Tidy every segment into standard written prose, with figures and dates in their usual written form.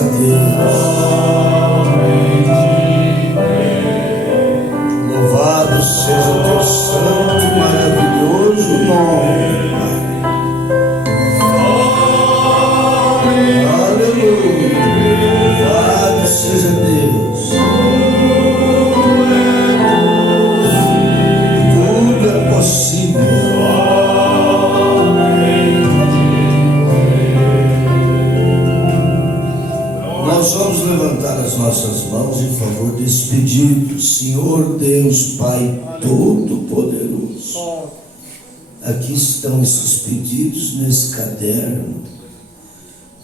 a Deus. Louvado seja o teu santo e maravilhoso nome, Pai. Aleluia. Louvado seja Deus. Tudo é possível. Nós vamos levantar as nossas mãos em favor desse pedido. Senhor Deus, Pai Todo-Poderoso, aqui estão esses pedidos nesse caderno.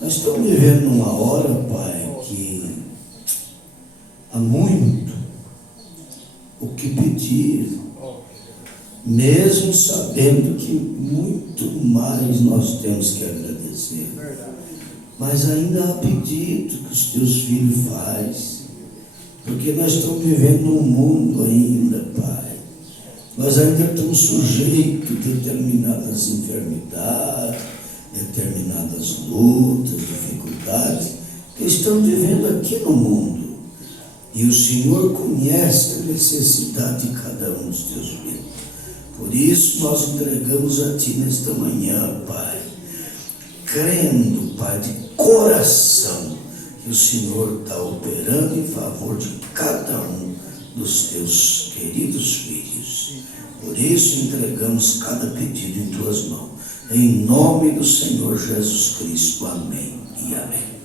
Nós estamos vivendo numa hora, Pai, que há muito o que pedir, mesmo sabendo que muito mais nós temos que agradecer. Mas ainda há pedido que os teus filhos fazem, porque nós estamos vivendo num mundo ainda, Pai. Nós ainda estamos sujeitos a determinadas enfermidades, determinadas lutas, dificuldades que estamos vivendo aqui no mundo. E o Senhor conhece a necessidade de cada um dos teus filhos. Por isso nós entregamos a Ti nesta manhã, Pai, crendo, Pai, de coração que o Senhor está operando em favor de cada um dos teus queridos filhos. Por isso entregamos cada pedido em tuas mãos, em nome do Senhor Jesus Cristo. Amém e amém.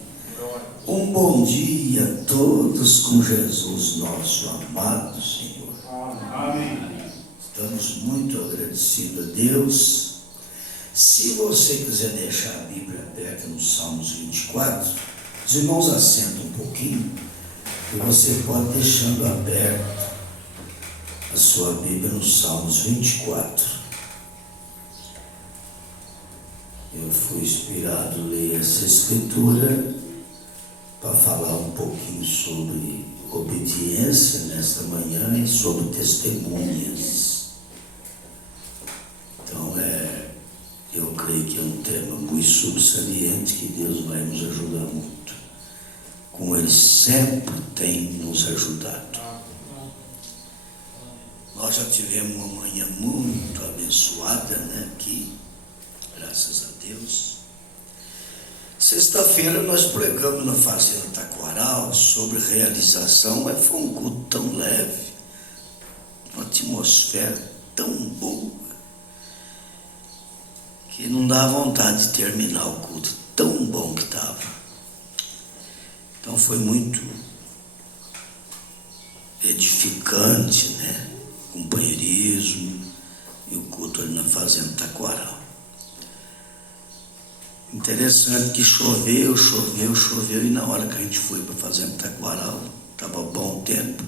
Um bom dia a todos com Jesus, nosso amado Senhor. Amém. Estamos muito agradecidos a Deus. Se você quiser deixar a Bíblia aberta no Salmos 24, os irmãos assentam um pouquinho, e você pode deixando aberta a sua Bíblia no Salmos 24. Eu fui inspirado a ler essa escritura para falar um pouquinho sobre obediência nesta manhã e sobre testemunhas. Então eu creio que é um tema muito subsaliente que Deus vai nos ajudar muito, como Ele sempre tem nos ajudado. Nós já tivemos uma manhã muito abençoada, aqui, graças a Deus. Sexta-feira nós pregamos na Fazenda Taquaral sobre realização, mas foi um culto tão leve, uma atmosfera tão boa, que não dá vontade de terminar o culto, tão bom que estava. Então foi muito edificante, companheirismo, e o culto ali na Fazenda Taquaral. Interessante que choveu, e na hora que a gente foi para a Fazenda Taquaral, estava bom o tempo,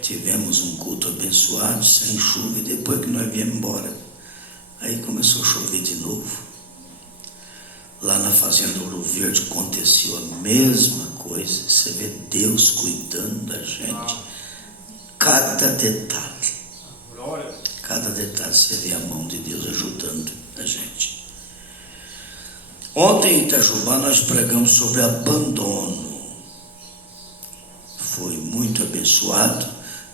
tivemos um culto abençoado, sem chuva, e depois que nós viemos embora, aí começou a chover de novo. Lá na Fazenda Ouro Verde aconteceu a mesma coisa. Você vê Deus cuidando da gente. Cada detalhe você vê a mão de Deus ajudando a gente. Ontem em Itajubá nós pregamos sobre abandono. Foi muito abençoado.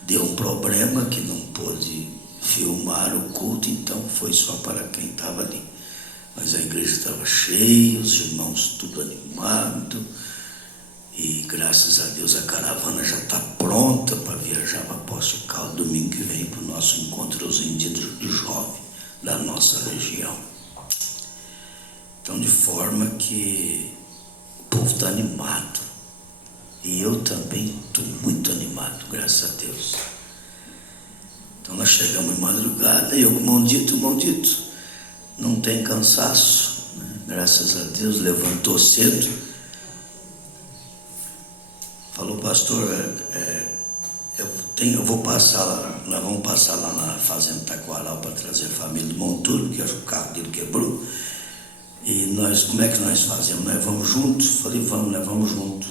Deu um problema que não pôde filmar o culto, então foi só para quem estava ali. Mas a igreja estava cheia, os irmãos tudo animado, e graças a Deus a caravana já está pronta para viajar para Poços de Caldas domingo que vem para o nosso encontrozinho de jovem da nossa região. Então, de forma que o povo está animado, e eu também estou muito animado, graças a Deus. Então nós chegamos em madrugada, e eu com o maldito, não tem cansaço, graças a Deus, levantou cedo, falou: pastor, eu vou passar lá, nós vamos passar lá na Fazenda Taquaral para trazer a família do Montúlio, porque o carro dele quebrou, e como é que nós fazemos? Nós vamos juntos? Falei: nós vamos juntos.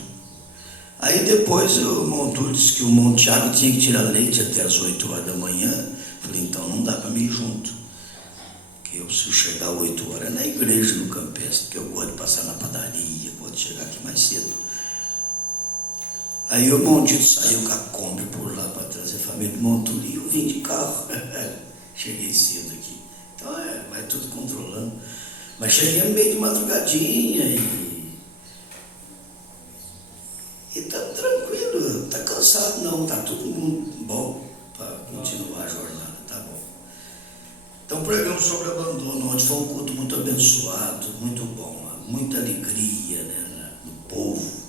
Aí depois o Montúlio disse que o Monteado tinha que tirar leite até as 8 horas da manhã. Falei: então não dá para mim ir junto, que eu preciso chegar às 8 horas na igreja, no Campestre, que eu gosto de passar na padaria, gosto de chegar aqui mais cedo. Aí o maldito saiu com a Kombi por lá para trazer a família de Montuli. Eu vim de carro. Cheguei cedo aqui. Então vai tudo controlando. Mas cheguei no meio de madrugadinha e tá tranquilo. Tá cansado não, tá todo mundo bom para continuar a jornada, tá bom. Então pregamos sobre abandono, onde foi um culto muito abençoado, muito bom, muita alegria, né, do povo.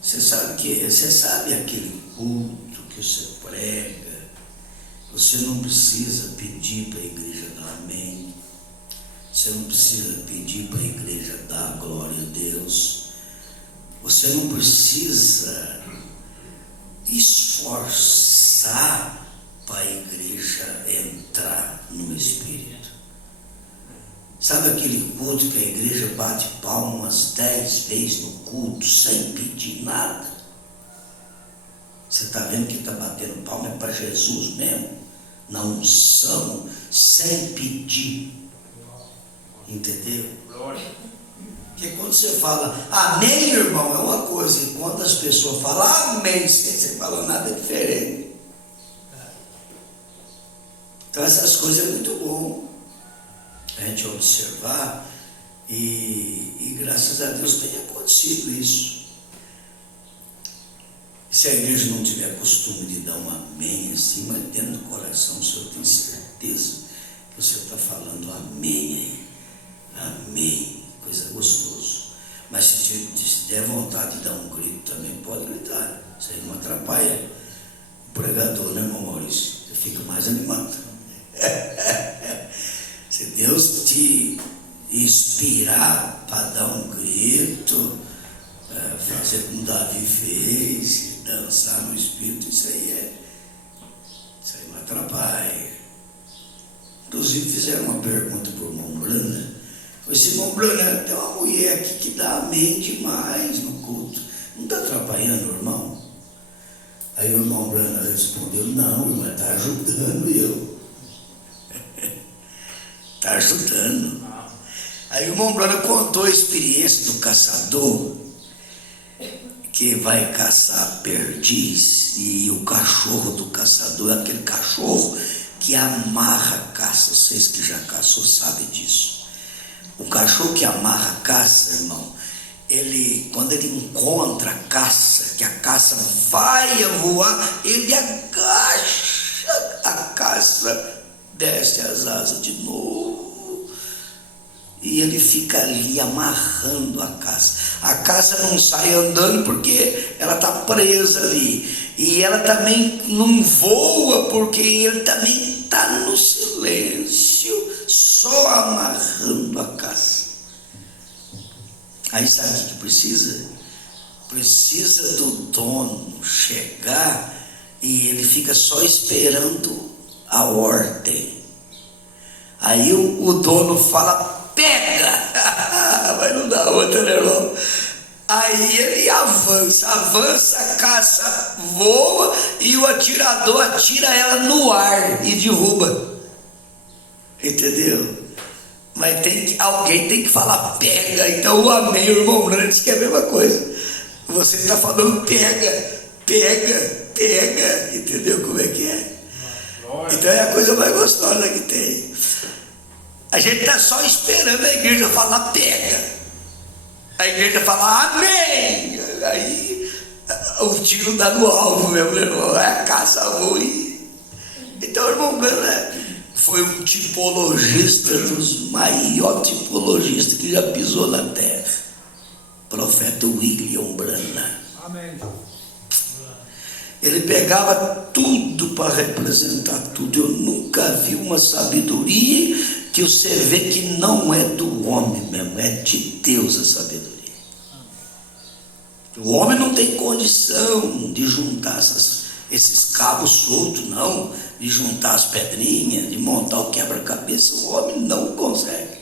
Você sabe aquele culto que você prega, você não precisa pedir para a igreja dar amém, você não precisa pedir para a igreja dar glória a Deus, você não precisa esforçar para a igreja entrar no Espírito. Sabe aquele culto que a igreja bate palmas 10 vezes no culto sem pedir nada? Você está vendo que está batendo palma é para Jesus mesmo, na unção, sem pedir. Entendeu? Porque quando você fala amém, irmão, é uma coisa, e quando as pessoas falam amém, você fala nada diferente. Então essas coisas é muito bom a gente observar, e graças a Deus tem acontecido isso. Se a igreja não tiver costume de dar um amém assim, mas dentro do coração, o Senhor tem certeza que você está falando amém aí, amém, coisa gostosa. Mas se der vontade de dar um grito também, pode gritar, isso aí não atrapalha o pregador, né, irmão Maurício? Você fica mais animado. Se Deus te inspirar para dar um grito, fazer como Davi fez, dançar no Espírito, isso aí não atrapalha. Inclusive fizeram uma pergunta para o irmão Brana. Esse irmão Brana, tem uma mulher aqui que dá amém demais no culto, não está atrapalhando, irmão? Aí o irmão Brana respondeu, não, irmão, está ajudando eu. Está ajudando. Aí o irmão Brana contou a experiência do caçador que vai caçar perdiz, e o cachorro do caçador é aquele cachorro que amarra a caça. Vocês que já caçou sabem disso. O cachorro que amarra a caça, irmão, quando ele encontra a caça, que a caça vai a voar, ele agacha a caça, desce as asas de novo, e ele fica ali amarrando a caça. A caça não sai andando porque ela está presa ali, e ela também não voa porque ele também está no silêncio, só amarrando a caça. Aí sabe o que precisa? Precisa do dono chegar, e ele fica só esperando a ordem. Aí o dono fala, pega! Mas não dá outra, né, irmão? Aí ele avança, a caça voa, e o atirador atira ela no ar e derruba. Entendeu? Mas alguém tem que falar, pega. Então o amém, o irmão Brana diz que é a mesma coisa. Você está falando, pega, entendeu como é que é? Então é a coisa mais gostosa que tem. A gente está só esperando a igreja falar, pega. A igreja fala, amém. Aí o tiro dá no alvo mesmo, irmão. A caça voa. Então o irmão Brana foi um tipologista dos maiores tipologistas que já pisou na terra. Profeta William Brana. Amém. Ele pegava tudo para representar tudo. Eu nunca vi uma sabedoria que você vê que não é do homem mesmo, é de Deus a sabedoria. O homem não tem condição de juntar esses cabos soltos, não, de juntar as pedrinhas, de montar o quebra-cabeça. O homem não consegue.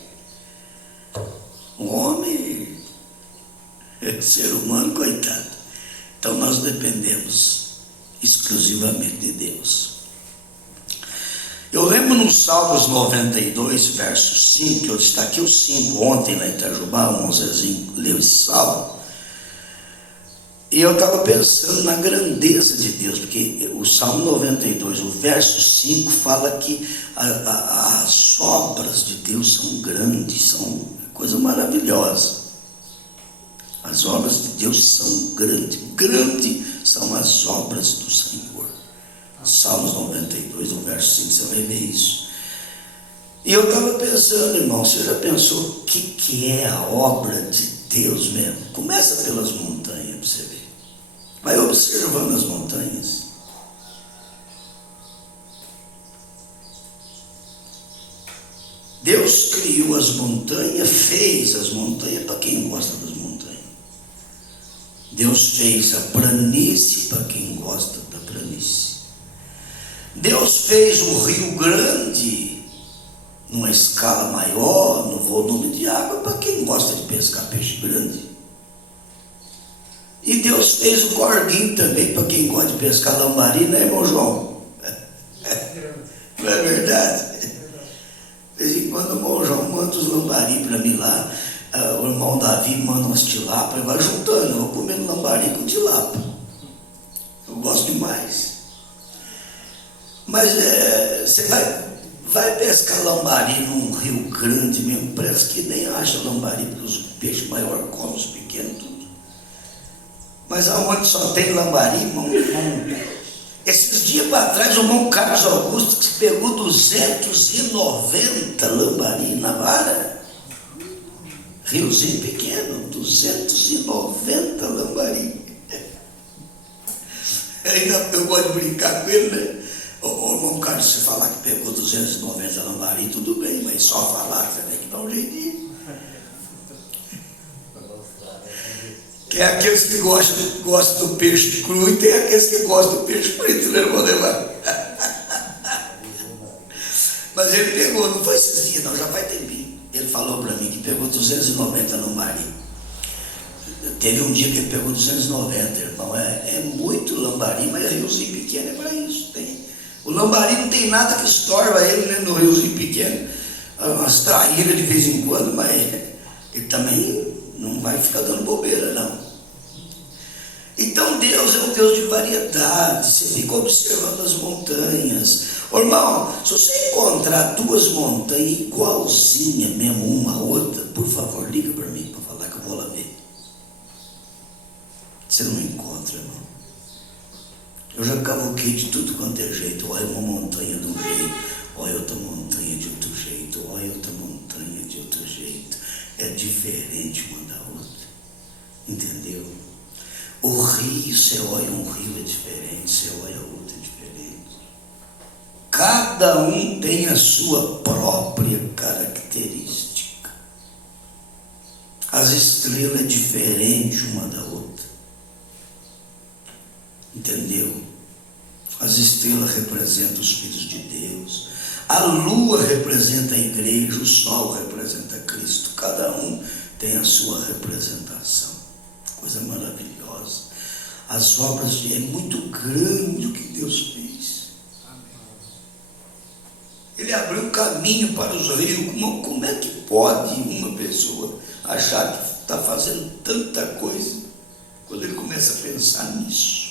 O homem é ser humano, coitado. Então nós dependemos exclusivamente de Deus. Eu lembro no Salmos 92, verso 5, eu destaquei o 5 ontem lá em Itajubá, o Zezinho leu esse salmo. E eu estava pensando na grandeza de Deus, porque o Salmo 92, o verso 5, fala que as obras de Deus são grandes, são coisa maravilhosa. As obras de Deus são grandes, grandes são as obras do Senhor. Salmos 92, o verso 5, você vai ver isso. E eu estava pensando, irmão, você já pensou o que é a obra de Deus mesmo? Começa pelas montanhas para você ver. Vai observando as montanhas. Deus criou as montanhas, fez as montanhas para quem gosta das montanhas. Deus fez a planície para quem gosta da planície. Deus fez o Rio Grande numa escala maior, no volume de água, para quem gosta de pescar peixe grande. E Deus fez o Corguinho também para quem gosta de pescar lambari, né, irmão João? Não é verdade? De vez em quando o irmão João manda os lambari para mim lá, o irmão Davi manda umas tilápias, vai juntando, eu vou comendo lambari com tilápia. Eu gosto demais. Mas você vai pescar lambari num rio grande mesmo, parece que nem acha lambari, porque os peixes maiores comem os pequenos, tudo. Mas aonde só tem lambari, irmão? Esses dias para trás, o irmão Carlos Augusto que pegou 290 lambari na vara. Riozinho pequeno, 290 lambari. Ainda eu gosto de brincar com ele, né? Ô irmão Carlos, se falar que pegou 290 lambari, tudo bem, mas só falar que você tem que dar um jeitinho. Tem aqueles que gostam do peixe cru e tem aqueles que gostam do peixe frito, né, irmão Neymar? Mas ele pegou, não foi esses dias, não, já faz tempinho. Ele falou para mim que pegou 290 lambari. Teve um dia que ele pegou 290, irmão. É muito lambari, mas riozinho pequeno é para isso. O lambari não tem nada que estorva ele, né, no riozinho pequeno. Umas traíras de vez em quando, mas ele também não vai ficar dando bobeira, não. Então Deus é um Deus de variedade. Você fica observando as montanhas. Ô, irmão, se você encontrar duas montanhas igualzinhas mesmo, uma a outra, por favor, liga para mim para falar que eu vou lá ver. Você não encontra, irmão. Eu já cavoquei de tudo quanto é jeito. Olha uma montanha de um jeito, olha outra montanha de outro jeito, olha outra montanha de outro jeito. É diferente uma da outra. Entendeu? O rio, você olha um rio é diferente, você olha outro é diferente. Cada um tem a sua própria característica. As estrelas é diferente uma da outra. Entendeu? As estrelas representam os filhos de Deus. A lua representa a igreja, o sol representa Cristo. Cada um tem a sua representação. Coisa maravilhosa. As obras é muito grande o que Deus fez. Ele abriu um caminho para os rios. Como é que pode uma pessoa achar que está fazendo tanta coisa quando ele começa a pensar nisso?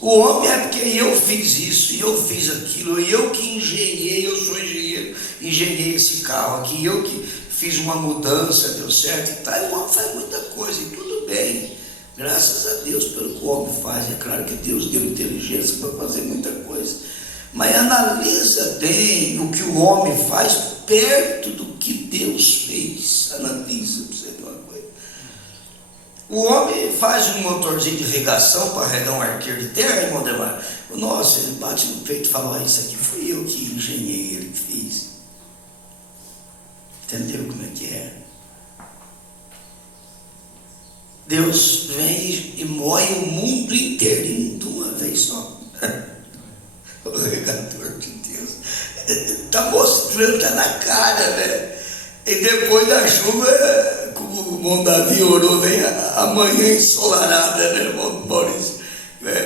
O homem é porque eu fiz isso, e eu fiz aquilo, e eu que engenhei, eu sou engenheiro, engenhei esse carro aqui, eu que fiz uma mudança, deu certo e tal. O homem faz muita coisa e tudo bem. Graças a Deus pelo que o homem faz. É claro que Deus deu inteligência para fazer muita coisa. Mas analisa bem o que o homem faz perto do que Deus fez. Analisa para você ver uma coisa. O homem faz um motorzinho de irrigação para regar um arqueiro de terra, irmão Demar. Nossa, ele bate no peito e fala: isso aqui fui eu que engenhei, ele que fiz. Entendeu como é que é? Deus vem e moe o mundo inteirinho de uma vez só. O regador de Deus está mostrando, está na cara, né? E depois da chuva, como o irmão Davi orou, vem a manhã ensolarada, né, irmão Maurício?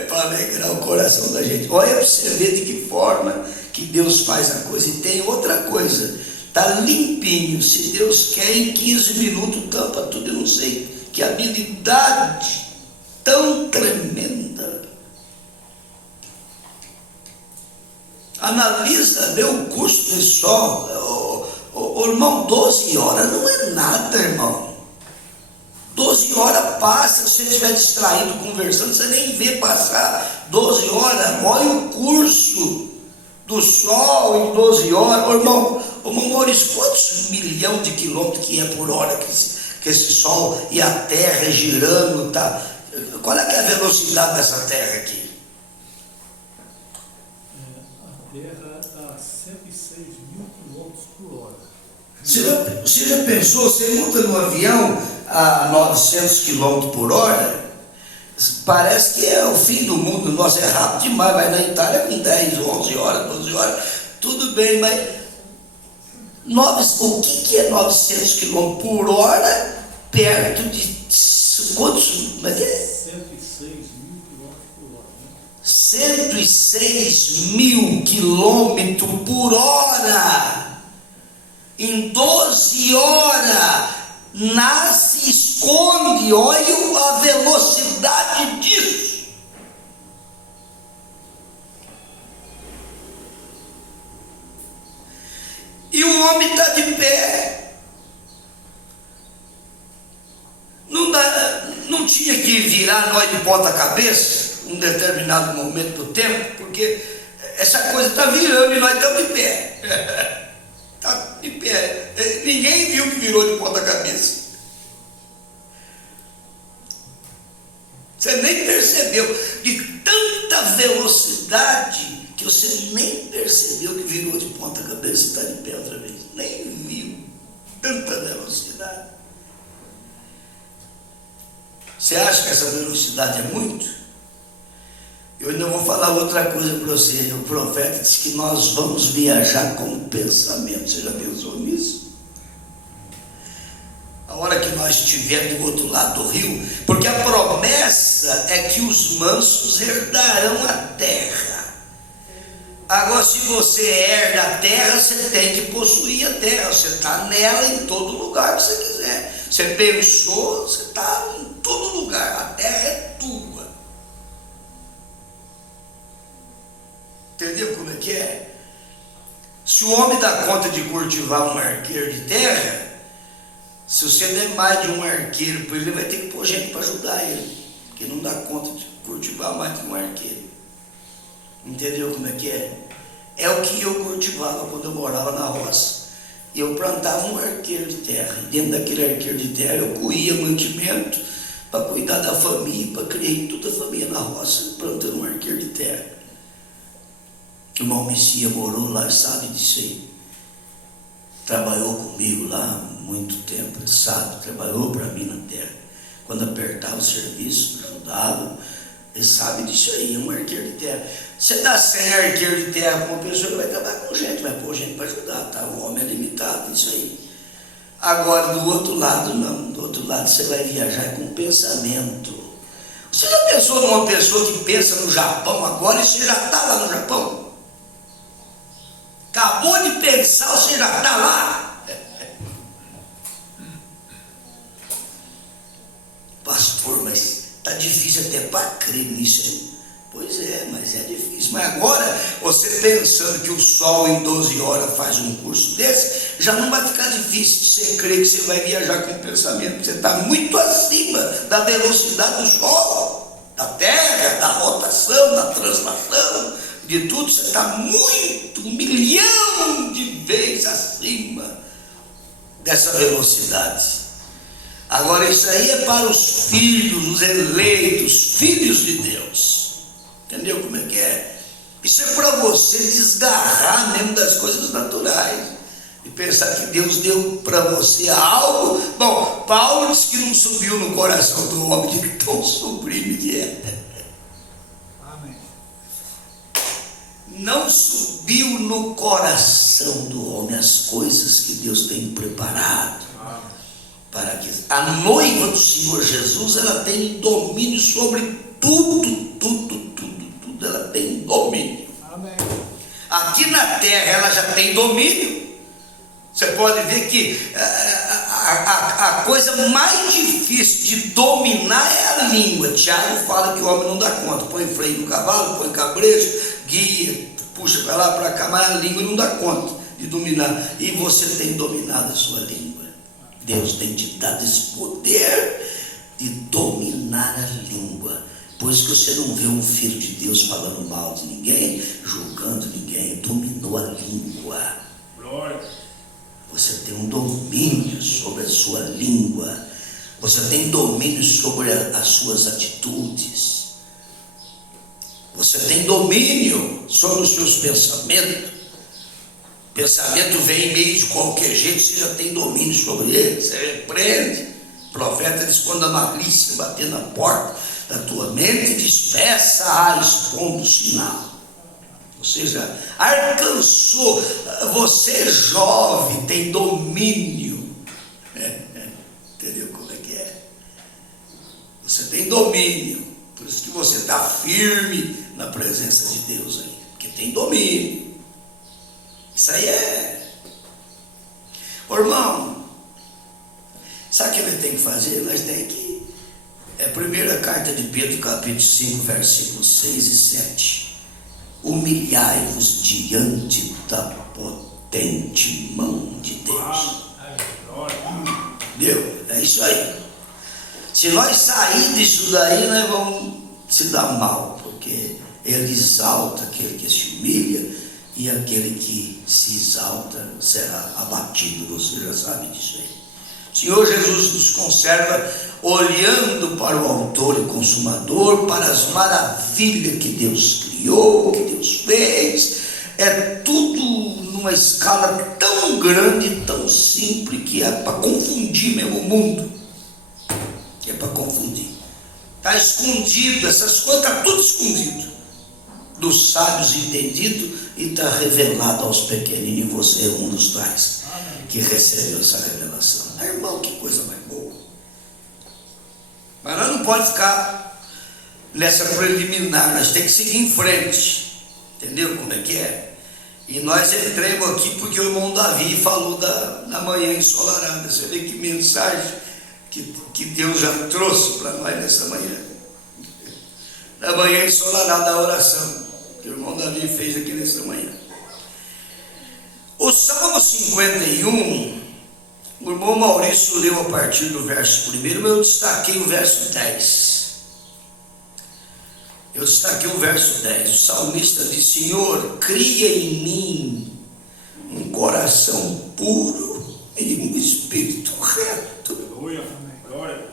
Para alegrar o coração da gente. Olha para você ver de que forma que Deus faz a coisa. E tem outra coisa: Está limpinho. Se Deus quer, em 15 minutos tampa tudo. Eu não sei que habilidade tão tremenda. Analisa, vê o custo de sol. Irmão, 12 horas não é nada, irmão. 12 horas passa, se você estiver distraído conversando, você nem vê passar 12 horas. Olha o curso do sol em 12 horas. Irmão Maurício, quantos milhões de quilômetros que é por hora que esse sol e a terra girando, tá? Qual é que é a velocidade dessa terra aqui? A terra está a 106 mil quilômetros por hora. Você já pensou, você monta no avião a 900 km por hora, parece que é o fim do mundo. Nossa, é rápido demais, vai na Itália com 10, 11 horas, 12 horas, tudo bem, mas o que é 900 km por hora perto de quantos? 106 mil quilômetros por hora. 106 mil quilômetros por hora. Em 12 horas, nasce, esconde, olha a velocidade disso. E o homem está de pé. Não tinha que virar nós de ponta cabeça, um determinado momento do tempo, porque essa coisa está virando e nós estamos de pé. Está de pé. Ninguém viu que virou de ponta cabeça. Você nem percebeu. De tanta velocidade que você nem percebeu que virou de ponta cabeça e está de pé outra vez. Nem viu. Tanta velocidade. Você acha que essa velocidade é muito? Eu ainda vou falar outra coisa para você. O profeta disse que nós vamos viajar com o pensamento. Você já pensou nisso? A hora que nós estivermos do outro lado do rio, porque a promessa é que os mansos herdarão a terra. Agora, se você herda a terra, você tem que possuir a terra. Você está nela em todo lugar que você quiser. Você pensou, você está em todo lugar. A terra é tua. Entendeu como é que é? Se o homem dá conta de cultivar um arqueiro de terra, se você der mais de um arqueiro para ele, vai ter que pôr gente para ajudar ele, porque não dá conta de cultivar mais de um arqueiro. Entendeu como é que é? É o que eu cultivava quando eu morava na roça. Eu plantava um arqueiro de terra, e dentro daquele arqueiro de terra eu colhia mantimento para cuidar da família, para criar toda a família na roça, plantando um arqueiro de terra. O irmão Messias morou lá, sabe disso aí. Trabalhou comigo lá há muito tempo, ele sabe, trabalhou para mim na terra. Quando apertava o serviço, me ajudava, ele sabe disso aí, é um arqueiro de terra. Você dá 100 arqueiro de terra para uma pessoa, ele vai trabalhar com gente, vai pôr gente para ajudar, tá? O homem é limitado, isso aí. Agora, do outro lado, não. Do outro lado, você vai viajar com pensamento. Você já pensou numa pessoa que pensa no Japão agora e você já está lá no Japão? Acabou de pensar, você já está lá. Pastor, mas está difícil até para crer nisso, hein? Pois é, mas é difícil. Mas agora, você pensando que o sol em 12 horas faz um curso desse, já não vai ficar difícil você crer que você vai viajar com o pensamento. Você está muito acima da velocidade do sol, da terra, da rotação, da translação, de tudo. Você está muito, 1 milhão de vezes acima dessa velocidade. Agora, isso aí é para os filhos, os eleitos, filhos de Deus. Entendeu como é que é? Isso é para você desgarrar mesmo das coisas naturais e pensar que Deus deu para você algo. Bom, Paulo disse que não subiu no coração do homem de tão sublime que é. Amém. Não subiu no coração do homem as coisas que Deus tem preparado. Para que a noiva do Senhor Jesus, ela tem domínio sobre tudo. Ela tem domínio. Amém. Aqui na terra ela já tem domínio. Você pode ver que a coisa mais difícil de dominar é a língua. Tiago fala que o homem não dá conta. Põe freio no cavalo, põe cabresto, guia, puxa para lá, para cá, mas a língua não dá conta de dominar. E você tem dominado a sua língua. Deus tem te dado esse poder de dominar a língua. Por isso que você não vê um filho de Deus falando mal de ninguém, julgando ninguém. Dominou a língua. Você tem um domínio sobre a sua língua. Você tem domínio sobre as suas atitudes. Você tem domínio sobre os seus pensamentos. Pensamento vem em meio de qualquer jeito, você já tem domínio sobre ele. Você repreende. O profeta diz: quando a malícia bater na porta da tua mente, despeça-a expondo o sinal. Ou seja, alcançou. Você jovem tem domínio. Entendeu como é que é? Você tem domínio. Por isso que você está firme na presença de Deus aí. Porque tem domínio. Isso aí é. Ô, irmão, sabe o que nós temos que fazer? Nós temos que. É a primeira carta de Pedro, capítulo 5, versículos 6 e 7. Humilhai-vos diante da potente mão de Deus. Entendeu? É isso aí. Se nós sairmos disso daí, nós vamos se dar mal, porque ele exalta aquele que se humilha, e aquele que se exalta será abatido. Você já sabe disso aí. O Senhor Jesus nos conserva olhando para o autor e consumador, para as maravilhas que Deus criou, que Deus fez. É tudo numa escala tão grande, tão simples, que é para confundir mesmo o mundo. É para confundir. Está escondido, essas coisas estão tudo escondido dos sábios entendidos, e está revelado aos pequeninos. E você é um dos tais que recebeu essa revelação. Irmão, que coisa mais boa. Mas nós não podemos ficar nessa preliminar, nós temos que seguir em frente. Entendeu como é que é? E nós entramos aqui porque o irmão Davi falou da manhã ensolarada. Você vê que mensagem que Deus já trouxe para nós nessa manhã. Da manhã ensolarada, a oração que o irmão Davi fez aqui nessa manhã. O Salmo 51, o irmão Maurício leu a partir do verso 1, mas eu destaquei o verso 10. Eu destaquei o verso 10. O salmista diz: Senhor, cria em mim um coração puro e um espírito reto. Aleluia. Glória.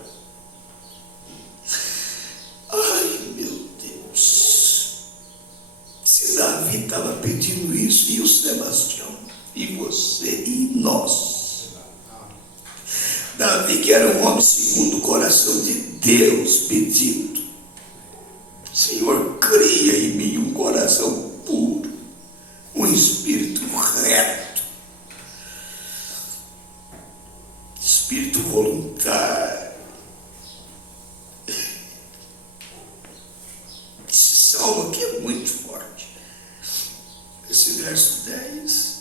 Ai, meu Deus. Se Davi estava pedindo isso, e o Sebastião, e você, e nós. Davi, que era um homem segundo o coração de Deus, pedindo: Senhor, cria em mim um coração puro, um espírito reto, espírito voluntário. Esse salmo aqui é muito forte. Esse verso 10.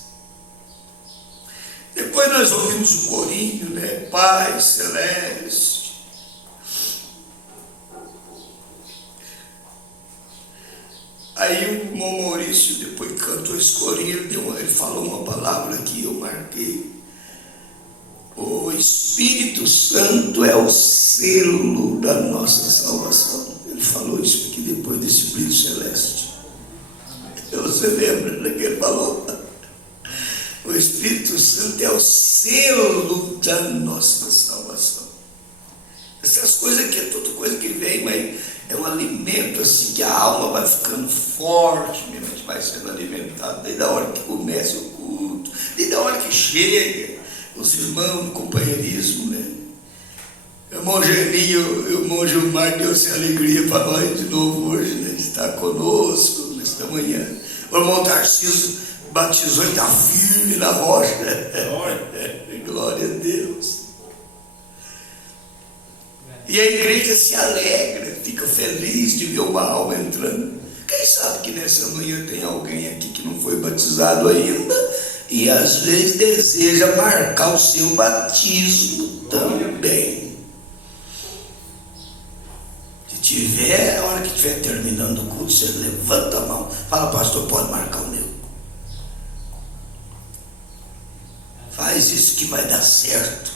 Depois nós ouvimos o corinho, né? Pai celeste. Aí o irmão Maurício depois cantou esse corinho, ele falou uma palavra que eu marquei. O Espírito Santo é o selo da nossa salvação. Ele falou isso aqui depois desse brilho celeste. Você lembra do que ele falou? O Espírito Santo é o selo da nossa salvação. Essas coisas aqui é tudo coisa que vem, mas é um alimento assim que a alma vai ficando forte mesmo, a gente vai sendo alimentado desde a hora que começa o culto, desde a hora que chega os irmãos no companheirismo, né? O irmão Geninho, o irmão Gilmar deu essa alegria para nós de novo hoje, né? Está conosco nesta manhã. O irmão Tarcísio batizou e está firme na rocha. Glória a Deus. E a igreja se alegra, fica feliz de ver uma alma entrando. Quem sabe que nessa manhã tem alguém aqui que não foi batizado ainda e e às vezes deseja marcar o seu batismo também. Se tiver, a hora que estiver terminando o culto, você levanta a mão, fala: pastor, pode marcar o meu. Faz isso que vai dar certo.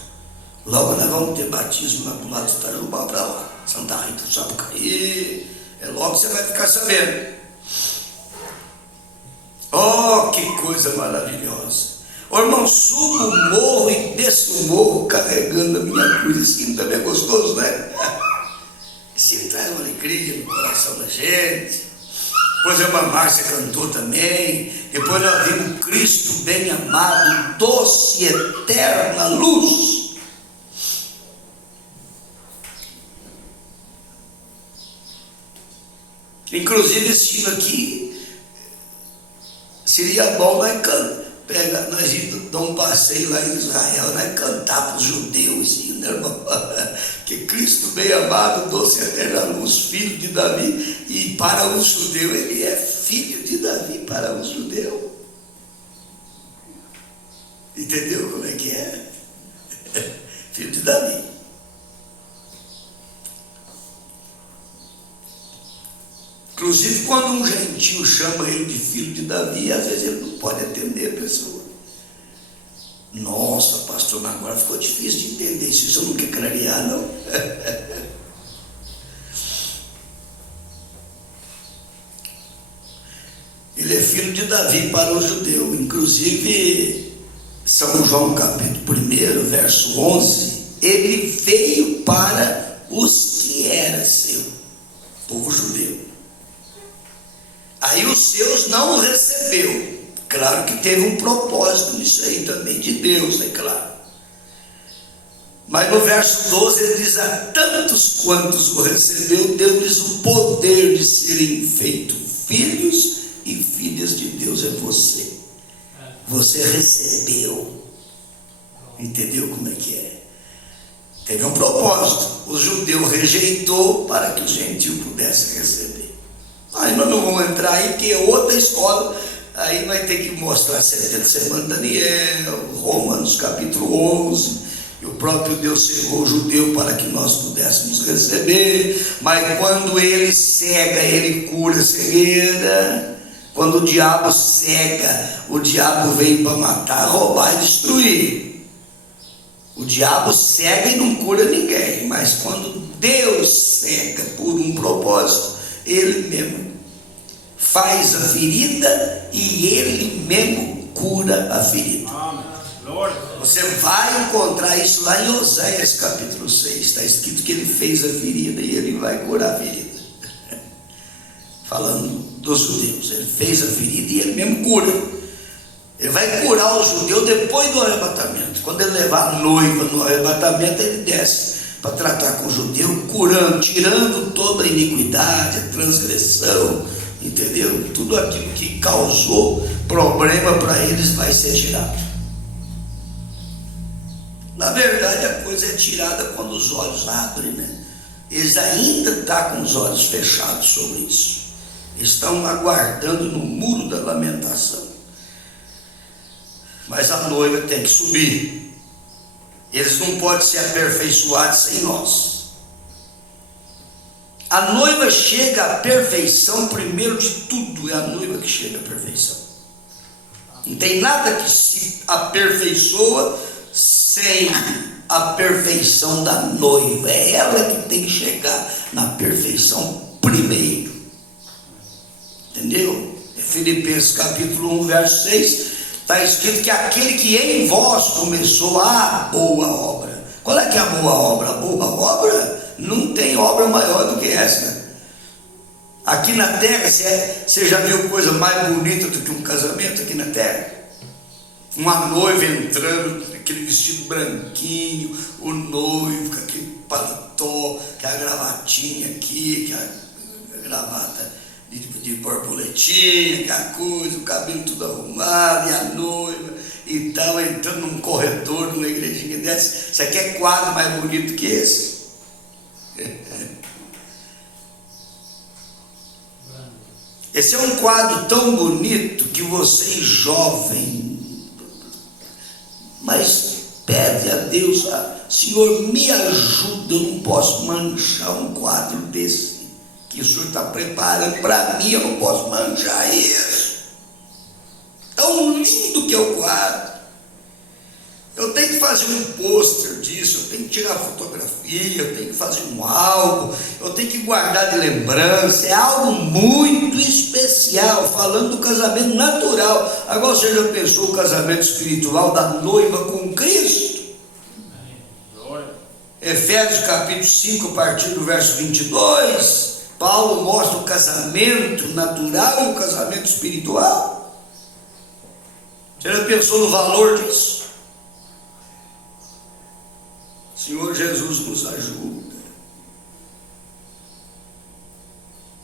Logo nós vamos ter batismo lá pro lado de Itajubá para lá, Santa Rita do Sapucaí. É logo você vai ficar sabendo. Oh, que coisa maravilhosa. Ô irmão, subo o morro e desço o morro carregando a minha cruz. Isso também é gostoso, né? Isso traz uma alegria no coração da gente. Depois a irmã Márcia cantou também. Depois nós vimos Cristo bem amado, doce e eterna luz. Inclusive esse hino aqui seria bom nós ir dar um passeio lá em Israel, nós cantar para os judeus esse hino, né, irmão? Que Cristo bem amado, doce e eterna luz, filho de Davi. E para o judeu ele é filho de Davi, para o judeu. Entendeu como é que é? Filho de Davi. Inclusive, quando um gentio chama ele de filho de Davi, às vezes ele não pode atender a pessoa. Nossa, pastor, agora ficou difícil de entender isso. Eu não quero clarear, não. Ele é filho de Davi para o judeu. Inclusive, São João capítulo 1, verso 11, ele veio para os que era seu, povo judeu. Aí os seus não o recebeu. Claro que teve um propósito nisso aí também, de Deus, é claro. Mas no verso 12 ele diz: a tantos quantos o recebeu, deu-lhes o poder de serem feitos filhos e filhas de Deus. É você. Você recebeu. Entendeu como é que é? Teve um propósito. O judeu rejeitou para que o gentio pudesse receber. Aí nós não vamos entrar aí, porque é outra escola. Aí vai ter que mostrar 70 semanas de Daniel, Romanos capítulo 11. E o próprio Deus cegou o judeu para que nós pudéssemos receber. Mas quando ele cega, ele cura a cegueira. Quando o diabo cega, o diabo vem para matar, roubar e destruir. O diabo cega e não cura ninguém. Mas quando Deus cega por um propósito, ele mesmo faz a ferida e ele mesmo cura a ferida. Você vai encontrar isso lá em Oséias capítulo 6. Está escrito que ele fez a ferida e ele vai curar a ferida. Falando dos judeus, ele fez a ferida e ele mesmo cura. Ele vai curar o judeu depois do arrebatamento. Quando ele levar a noiva no arrebatamento, ele desce para tratar com o judeu, curando, tirando toda a iniquidade, a transgressão, entendeu? Tudo aquilo que causou problema para eles vai ser tirado. Na verdade, a coisa é tirada quando os olhos abrem, né? Eles ainda estão com os olhos fechados sobre isso. Estão aguardando no muro da lamentação. Mas a noiva tem que subir. Eles não podem ser aperfeiçoados sem nós. A noiva chega à perfeição primeiro de tudo. É a noiva que chega à perfeição. Não tem nada que se aperfeiçoa sem a perfeição da noiva. É ela que tem que chegar na perfeição primeiro. Entendeu? É Filipenses capítulo 1, verso 6. Está escrito que aquele que em vós começou a boa obra. Qual é que é a boa obra? A boa obra, não tem obra maior do que essa. Aqui na terra, você já viu coisa mais bonita do que um casamento aqui na terra? Uma noiva entrando, aquele vestido branquinho, o noivo com aquele paletó, que a gravatinha aqui, que a gravata de borboletinha, aquela coisa, o cabelo tudo arrumado, e a noiva e tal, entrando num corredor, numa igrejinha dessa. Você quer quadro mais bonito que esse? Esse é um quadro tão bonito que vocês, jovens, mas pede a Deus: Senhor, me ajuda, eu não posso manchar um quadro desse que o Senhor está preparando para mim, eu não posso manchar isso. Tão lindo que é o quadro. Eu tenho que fazer um pôster disso, eu tenho que tirar fotografia, eu tenho que fazer um álbum, eu tenho que guardar de lembrança. É algo muito especial, falando do casamento natural. Agora você já pensou o casamento espiritual da noiva com Cristo? Efésios capítulo 5, a partir do verso 22, Paulo mostra o casamento natural e o casamento espiritual. Você já pensou no valor disso? Senhor Jesus nos ajuda.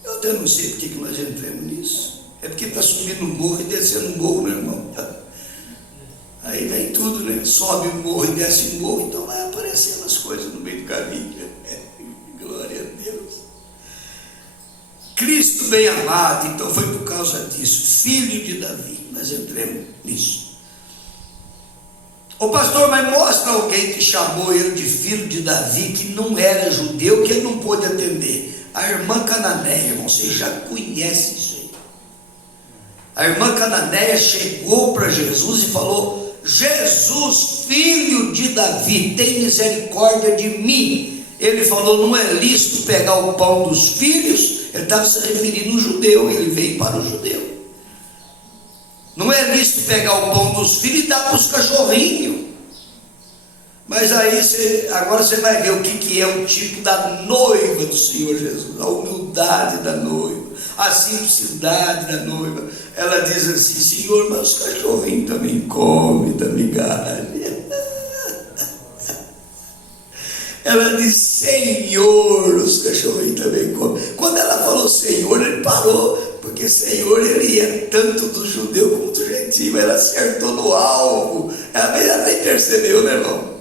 Eu até não sei porque que nós entramos nisso. É porque está subindo um morro e descendo um morro, meu irmão. Aí vem tudo, né? Sobe um morro e desce um morro, então vai aparecendo as coisas no meio do caminho. Glória a Deus. Cristo bem amado, então foi por causa disso, filho de Davi. Nós entramos nisso. O pastor, mas mostra alguém que chamou ele de filho de Davi, que não era judeu, que ele não pôde atender. A irmã Cananeia, irmão, você já conhece isso aí. A irmã Cananeia chegou para Jesus e falou: Jesus, filho de Davi, tem misericórdia de mim. Ele falou: não é lícito pegar o pão dos filhos. Ele estava se referindo ao judeu, ele veio para o judeu. Não é lícito pegar o pão dos filhos e dar para os cachorrinhos. Mas aí agora você vai ver o que é o tipo da noiva do Senhor Jesus, a humildade da noiva, a simplicidade da noiva. Ela diz assim: Senhor, mas os cachorrinhos também comem da migalha. Ela diz: Senhor, os cachorrinhos também comem. Quando ela falou Senhor, ele parou. Porque Senhor, ele é tanto do judeu como do gentil. Ela acertou no alvo. Ela nem percebeu, né, irmão?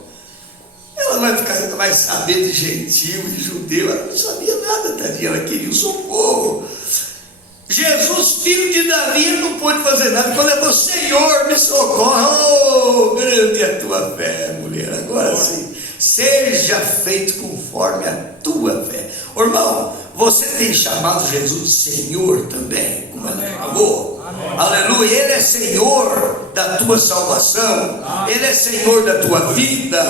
Ela vai saber de gentil e judeu. Ela não sabia nada, tadinha. Ela queria o socorro. Jesus, filho de Davi, não pôde fazer nada. Quando ela falou: Senhor, me socorre. Oh, grande é a tua fé, mulher. Agora sim, seja feito conforme a tua fé. Ô, irmão, você tem chamado Jesus de Senhor também, como ela falou? Aleluia. Ele é Senhor da tua salvação. Ele é Senhor da tua vida.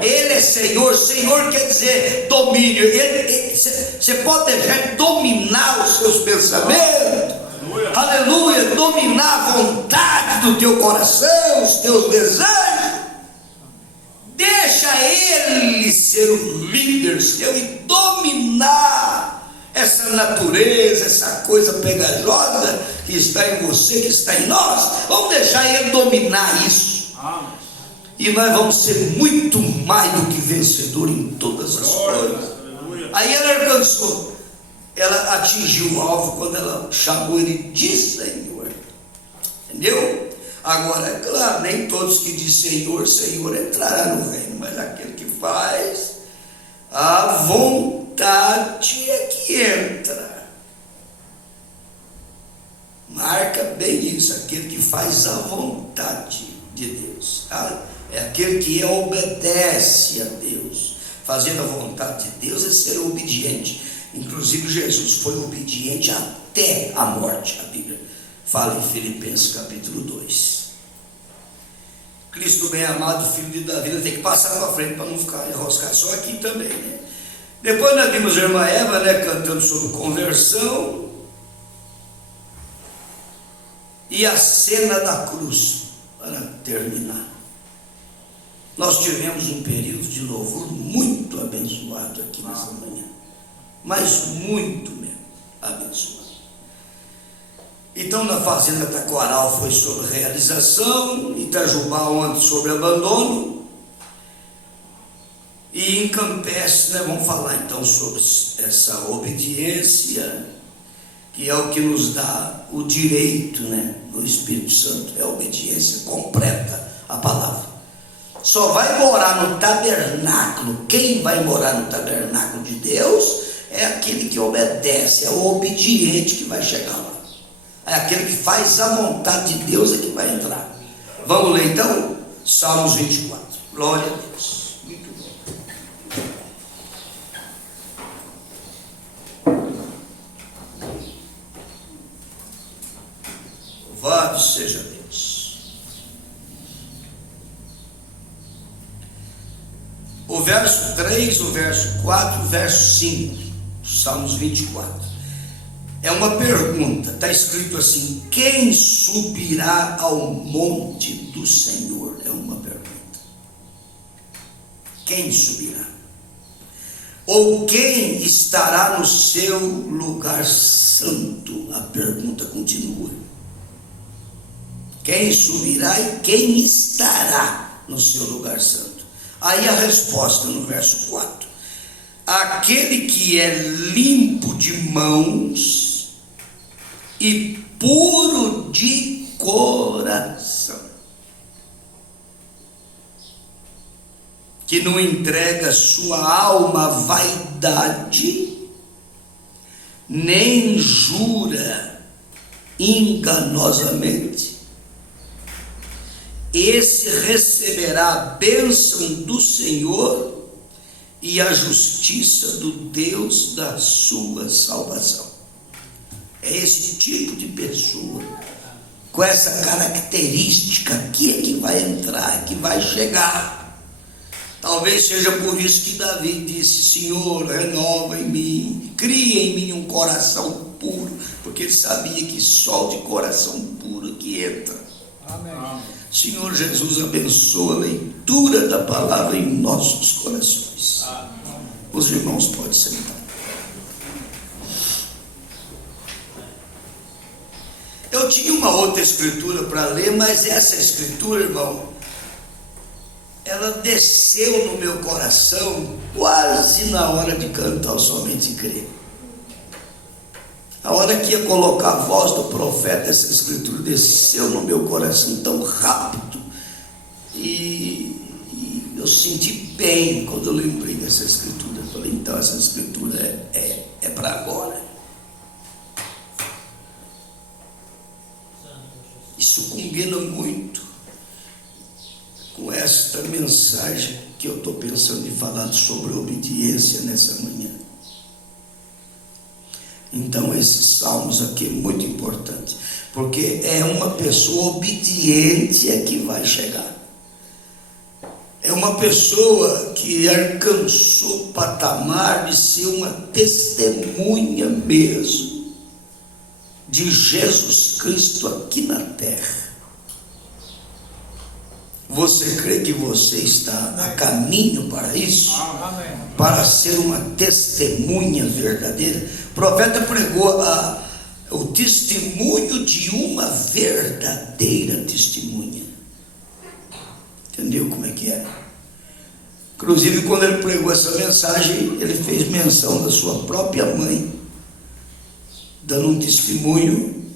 Ele é Senhor. Senhor quer dizer domínio. Você pode deixar ele dominar os seus pensamentos. Aleluia. Dominar a vontade do teu coração, os teus desejos. Deixa ele ser o líder seu e dominar essa natureza, essa coisa pegajosa que está em você, que está em nós. Vamos deixar ele dominar isso. E nós vamos ser muito mais do que vencedor em todas as coisas. Aí ela alcançou, ela atingiu o alvo quando ela chamou ele de Senhor. Entendeu? Agora, é claro, nem todos que dizem Senhor, Senhor entrarão no reino, mas aquele que faz a vontade é que entra. Marca bem isso, aquele que faz a vontade de Deus, tá? É aquele que obedece a Deus. Fazendo a vontade de Deus é ser obediente. Inclusive Jesus foi obediente até a morte, a Bíblia fala em Filipenses capítulo 2. Cristo bem amado, filho de Davi, tem que passar para frente para não ficar enroscar só aqui também, né? Depois nós vimos a irmã Eva, né, cantando sobre conversão e a cena da cruz, para terminar. Nós tivemos um período de louvor muito abençoado aqui nessa manhã, mas muito mesmo abençoado. Então, na fazenda Taquaral foi sobre realização, Itajubá ontem sobre abandono, e em Campestre, né, vamos falar então sobre essa obediência, que é o que nos dá o direito, né, no Espírito Santo, é a obediência completa à palavra. Só vai morar no tabernáculo, quem vai morar no tabernáculo de Deus é aquele que obedece, é o obediente que vai chegar lá. É aquele que faz a vontade de Deus é que vai entrar. Vamos ler então? Salmos 24. Glória a Deus. Muito bom. Louvado seja Deus. O verso 3, o verso 4, o verso 5, Salmos 24. É uma pergunta, está escrito assim: quem subirá ao monte do Senhor? É uma pergunta. Quem subirá? Ou quem estará no seu lugar santo? A pergunta continua. Quem subirá e quem estará no seu lugar santo? Aí a resposta no verso 4. Aquele que é limpo de mãos e puro de coração, que não entrega sua alma à vaidade, nem jura enganosamente, esse receberá a bênção do Senhor e a justiça do Deus da sua salvação. É esse tipo de pessoa, com essa característica aqui, é que vai entrar, que vai chegar. Talvez seja por isso que Davi disse: Senhor, renova em mim, cria em mim um coração puro, porque ele sabia que só de coração puro que entra. Amém. Senhor Jesus, abençoa a leitura da palavra em nossos corações. Amém. Os irmãos podem sentar. Eu tinha uma outra escritura para ler, mas essa escritura, irmão, ela desceu no meu coração quase na hora de cantar o Somente Crer. A hora que ia colocar a voz do profeta, essa escritura desceu no meu coração tão rápido, e eu senti bem quando eu lembrei dessa escritura. Eu falei: então essa escritura é para agora. Isso combina muito com esta mensagem que eu estou pensando em falar sobre obediência nessa manhã. Então esses salmos aqui é muito importante, porque é uma pessoa obediente é que vai chegar. É uma pessoa que alcançou o patamar de ser uma testemunha mesmo de Jesus Cristo aqui na terra. Você crê que você está a caminho para isso? Amém. Para ser uma testemunha verdadeira? O profeta pregou o testemunho de uma verdadeira testemunha. Entendeu como é que é? Inclusive, quando ele pregou essa mensagem, ele fez menção da sua própria mãe, dando um testemunho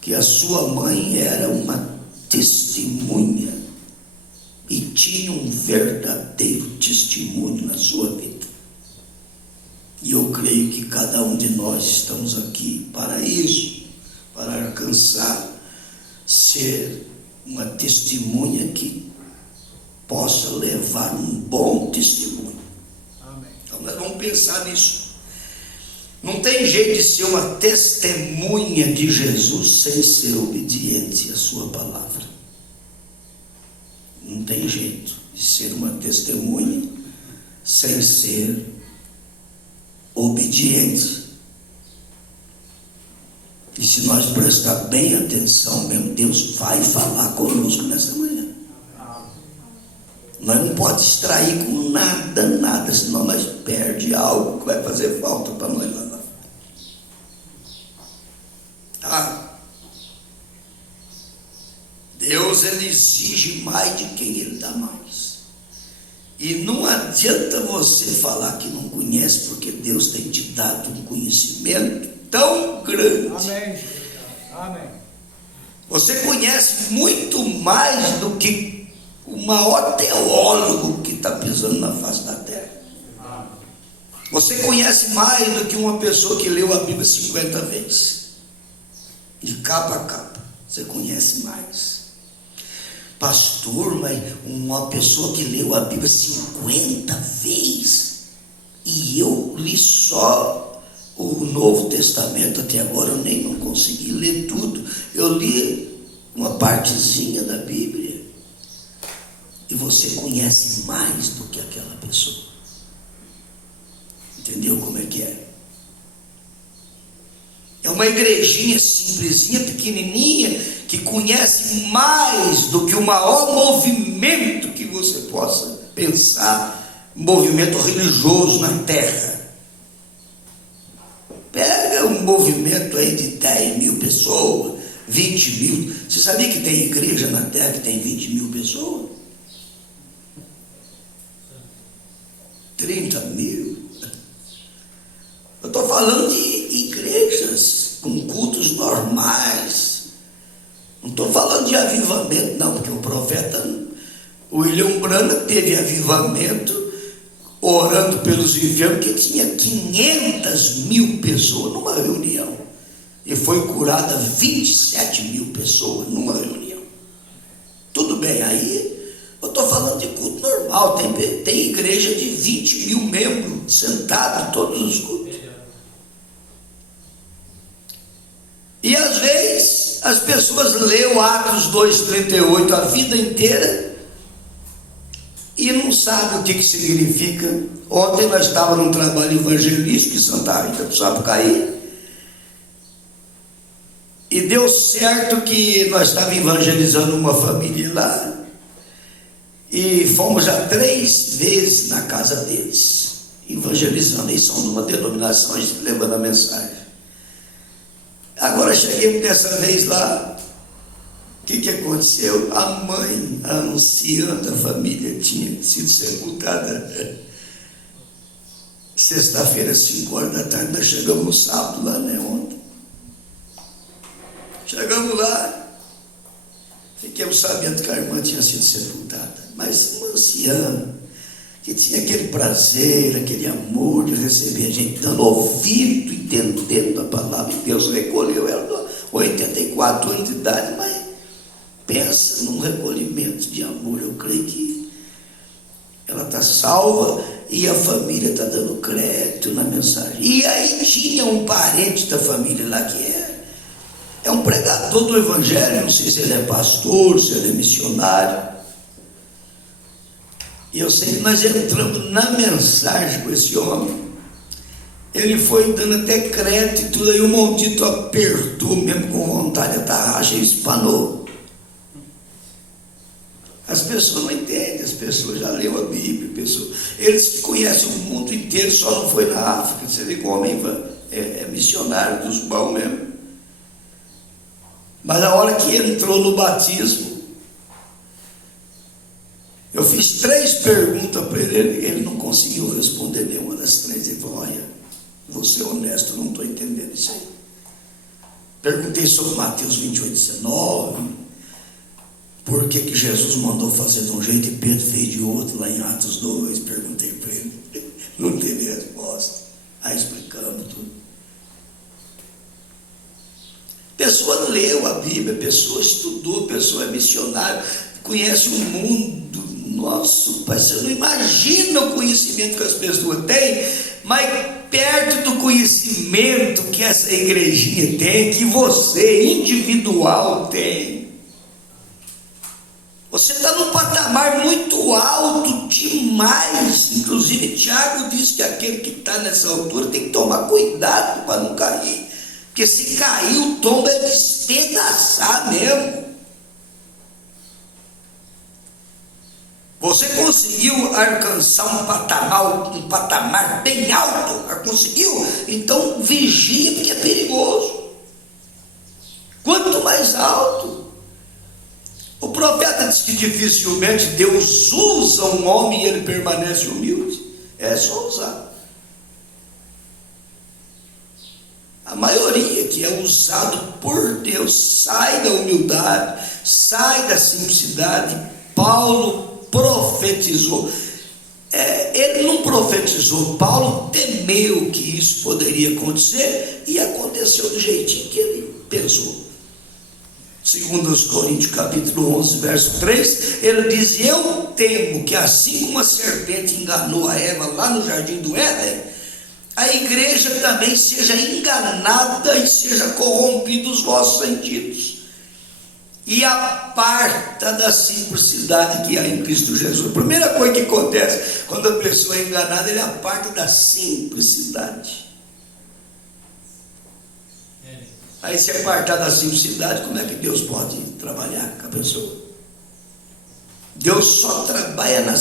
que a sua mãe era uma testemunha e tinha um verdadeiro testemunho na sua vida. E eu creio que cada um de nós estamos aqui para isso, para alcançar ser uma testemunha que possa levar um bom testemunho. Amém. Então nós vamos pensar nisso. Não tem jeito de ser uma testemunha de Jesus sem ser obediente à sua palavra. Não tem jeito de ser uma testemunha sem ser obediente. E se nós prestar bem atenção mesmo, Deus vai falar conosco nessa manhã. Nós não podemos distrair com nada, senão nós perdemos algo que vai fazer falta para nós lá. Tá? Deus, ele exige mais de quem ele dá mais. E não adianta você falar que não conhece, porque Deus tem te dado um conhecimento tão grande. Amém. Amém. Você conhece muito mais do que o maior teólogo que está pisando na face da terra. Você conhece mais do que uma pessoa que leu a Bíblia 50 vezes, de capa a capa. Você conhece mais. pastor, mas uma pessoa que leu a Bíblia 50 vezes, e eu li só o Novo Testamento até agora, eu nem não consegui ler tudo, eu li uma partezinha da Bíblia, e você conhece mais do que aquela pessoa. Entendeu como é que é? É uma igrejinha simplesinha, pequenininha, que conhece mais do que o maior movimento que você possa pensar, movimento religioso na terra. Pega um movimento aí de 10 mil pessoas, 20 mil. Você sabia que tem igreja na terra que tem 20 mil pessoas? 30 mil. Eu estou falando de igrejas com cultos normais. Não estou falando de avivamento, não, porque o profeta William Branham teve avivamento orando pelos enfermos, que tinha 500 mil pessoas numa reunião. E foi curada 27 mil pessoas numa reunião. Tudo bem, aí eu estou falando de culto normal. Tem igreja de 20 mil membros sentados em todos os cultos. E às vezes as pessoas lêem Atos 2,38 a vida inteira e não sabem o que significa. Ontem nós estávamos num trabalho evangelístico em Santa Rita do Sapucaí, e deu certo que nós estávamos evangelizando uma família lá, e fomos já 3 vezes na casa deles, evangelizando. Eles são de uma denominação, a gente levando a mensagem. Agora cheguei dessa vez lá, o que aconteceu? A mãe, a anciã da família, tinha sido sepultada sexta-feira, 5 horas da tarde. Nós chegamos no sábado lá, né, ontem. Chegamos lá, fiquemos sabendo que a irmã tinha sido sepultada, mas uma anciã que tinha aquele prazer, aquele amor de receber a gente, dando ouvido, entendendo a palavra de Deus. Recolheu ela, 84 anos de idade, mas pensa num recolhimento de amor. Eu creio que ela está salva e a família está dando crédito na mensagem. E aí tinha um parente da família lá que é um pregador do evangelho, não sei se ele é pastor, se ele é missionário. E eu sei que nós entramos na mensagem com esse homem. Ele foi dando até crédito e tudo. Aí o maldito apertou mesmo com vontade a tarraxa e espanou. As pessoas não entendem, as pessoas já leram a Bíblia, eles conhecem o mundo inteiro, só não foi na África. Você vê que o homem é missionário dos bons mesmo. Mas na hora que entrou no batismo, eu fiz 3 perguntas para ele não conseguiu responder nenhuma das 3. Ele falou: olha, vou ser honesto, eu não estou entendendo isso aí. Perguntei sobre Mateus 28,19, por que Jesus mandou fazer de um jeito e Pedro fez de outro, lá em Atos 2, perguntei para ele, não teve resposta. Aí explicamos tudo. Pessoa leu a Bíblia, pessoa estudou, pessoa é missionário, conhece o mundo. Nossa, pai, você não imagina o conhecimento que as pessoas têm, mas perto do conhecimento que essa igrejinha tem, que você, individual, tem. Você está num patamar muito alto demais. Inclusive, Tiago diz que aquele que está nessa altura tem que tomar cuidado para não cair. Porque se cair, o tombo é despedaçar mesmo. Você conseguiu alcançar um patamar bem alto? Conseguiu? Então vigia, porque é perigoso. Quanto mais alto. O profeta diz que dificilmente Deus usa um homem e ele permanece humilde. É só usar. A maioria que é usado por Deus sai da humildade, sai da simplicidade. Paulo profetizou. Ele não profetizou, Paulo temeu que isso poderia acontecer e aconteceu do jeitinho que ele pensou. segundo aos Coríntios capítulo 11, verso 3, ele diz: eu temo que assim como a serpente enganou a Eva lá no jardim do Éden, a igreja também seja enganada e seja corrompida os vossos sentidos, e aparta da simplicidade que há em Cristo Jesus. A primeira coisa que acontece quando a pessoa é enganada, ele aparta da simplicidade. Aí, se apartar da simplicidade, como é que Deus pode trabalhar com a pessoa? Deus só trabalha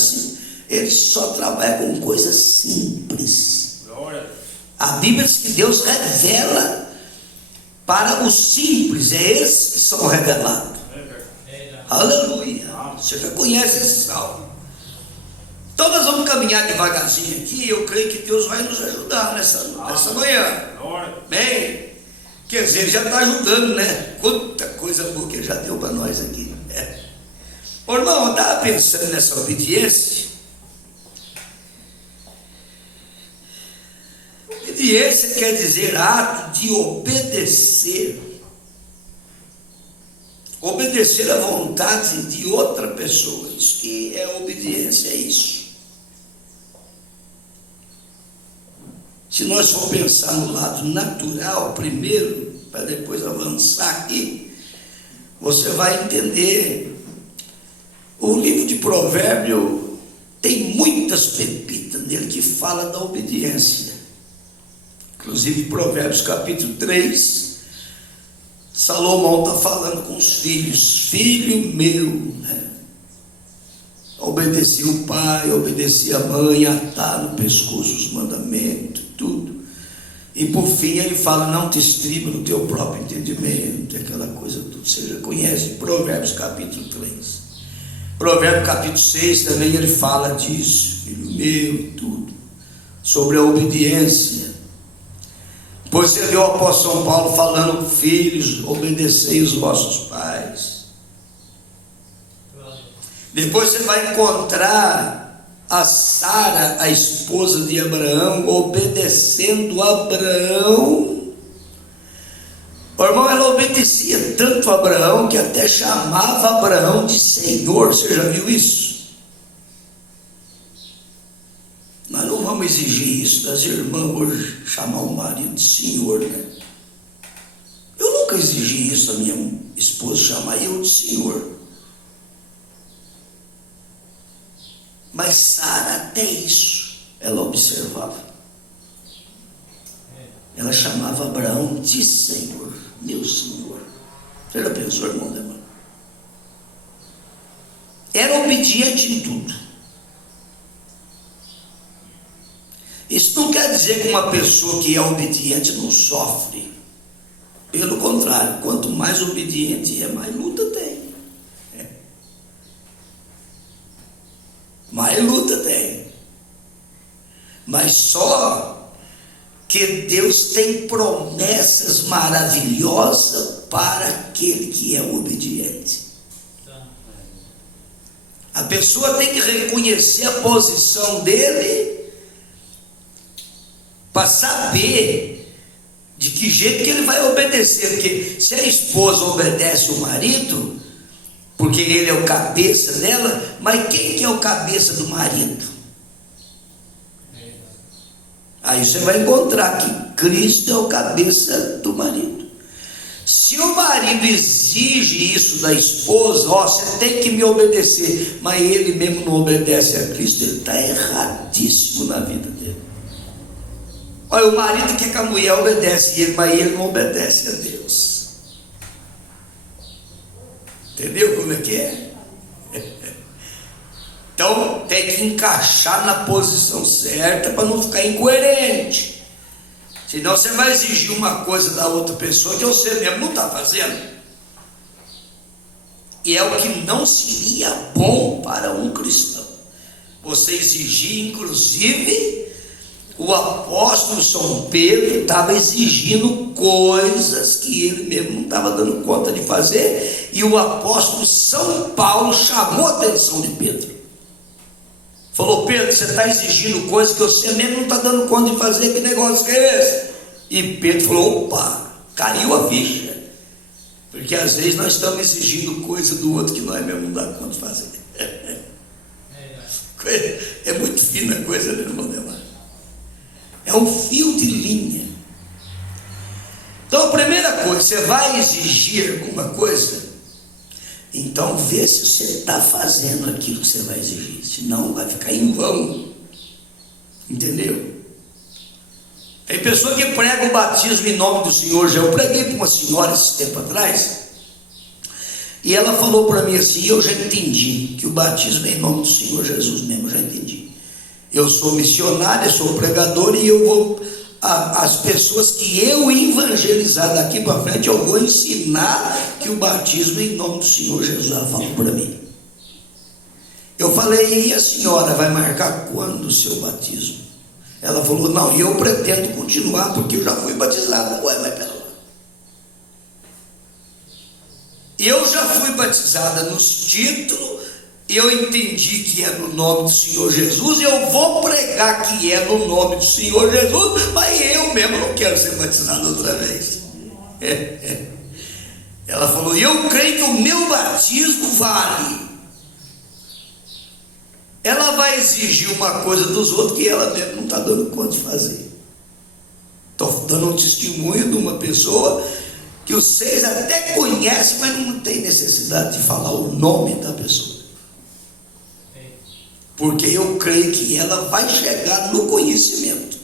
Ele só trabalha com coisas simples. A Bíblia diz que Deus revela para os simples, é esses que são revelados. Aleluia. Você já conhece esse salmo. Então nós vamos caminhar devagarzinho aqui. Eu creio que Deus vai nos ajudar nessa manhã. Bem, quer dizer, Ele já está ajudando, né? Quanta coisa boa que Ele já deu para nós aqui. Ô, irmão, eu estava pensando nessa obediência. Obediência quer dizer ato de obedecer. Obedecer à vontade de outra pessoa. Isso que é obediência, é isso. Se nós for pensar no lado natural primeiro, para depois avançar aqui, você vai entender. O livro de Provérbios tem muitas pepitas nele que fala da obediência. Inclusive Provérbios capítulo 3, Salomão está falando com os filhos: filho meu, né? Obedecer o pai, obedecer a mãe, atar no pescoço os mandamentos, tudo. E por fim ele fala: não te estriba no teu próprio entendimento, aquela coisa tudo. Você já conhece Provérbios capítulo 3. Provérbios capítulo 6 também ele fala disso, filho meu, tudo, sobre a obediência. Depois você vê o apóstolo São Paulo falando: filhos, obedecei os vossos pais. Depois você vai encontrar a Sara, a esposa de Abraão, obedecendo a Abraão. O irmão, ela obedecia tanto a Abraão que até chamava Abraão de Senhor. Você já viu isso? Nós não vamos exigir isso das irmãs hoje, chamar o marido de senhor, né? Eu nunca exigi isso da minha esposa, chamar eu de senhor. Mas Sara, até isso, ela observava. Ela chamava Abraão de Senhor, meu Senhor. Você já pensou, irmão, né, mano? Era obediente em tudo. Isso não quer dizer que uma pessoa que é obediente não sofre. Pelo contrário, quanto mais obediente é, mais luta tem. Mais luta tem. Mas só que Deus tem promessas maravilhosas para aquele que é obediente. A pessoa tem que reconhecer a posição dele para saber de que jeito que ele vai obedecer. Porque se a esposa obedece o marido, porque ele é o cabeça dela, mas quem que é o cabeça do marido? Aí você vai encontrar que Cristo é o cabeça do marido. Se o marido exige isso da esposa: ó, você tem que me obedecer, mas ele mesmo não obedece a Cristo, ele está erradíssimo na vida dele. Olha, o marido quer que a mulher obedece ele, mas ele não obedece a Deus. Entendeu como é que é? Então tem que encaixar na posição certa para não ficar incoerente. Senão você vai exigir uma coisa da outra pessoa que você mesmo não está fazendo. E é o que não seria bom para um cristão. Você exigir, inclusive, o apóstolo São Pedro estava exigindo coisas que ele mesmo não estava dando conta de fazer, e o apóstolo São Paulo chamou a atenção de Pedro. Falou: Pedro, você está exigindo coisas que você mesmo não está dando conta de fazer, que negócio que é esse? E Pedro falou: opa, caiu a ficha. Porque às vezes nós estamos exigindo coisa do outro que nós mesmo não dá conta de fazer. É muito fina a coisa, né, irmão Demar? É um fio de linha. Então, a primeira coisa, você vai exigir alguma coisa, então vê se você está fazendo aquilo que você vai exigir, senão vai ficar em vão. Entendeu? Tem pessoa que prega o batismo em nome do Senhor. Já eu preguei para uma senhora esse tempo atrás, e ela falou para mim assim: eu já entendi que o batismo é em nome do Senhor Jesus mesmo, já entendi. Eu sou missionário, eu sou pregador, e eu vou, as pessoas que eu evangelizar daqui para frente, eu vou ensinar que o batismo é em nome do Senhor Jesus. Ela falou para mim. Eu falei: e a senhora vai marcar quando o seu batismo? Ela falou: não, eu pretendo continuar, porque eu já fui batizada. Ué, mas pera lá. Eu já fui batizada nos títulos, eu entendi que é no nome do Senhor Jesus, e eu vou pregar que é no nome do Senhor Jesus, mas eu mesmo não quero ser batizado outra vez. Ela falou: eu creio que o meu batismo vale. Ela vai exigir uma coisa dos outros que ela mesmo não está dando conta de fazer. Estou dando um testemunho de uma pessoa que vocês até conhecem, mas não tem necessidade de falar o nome da pessoa, porque eu creio que ela vai chegar no conhecimento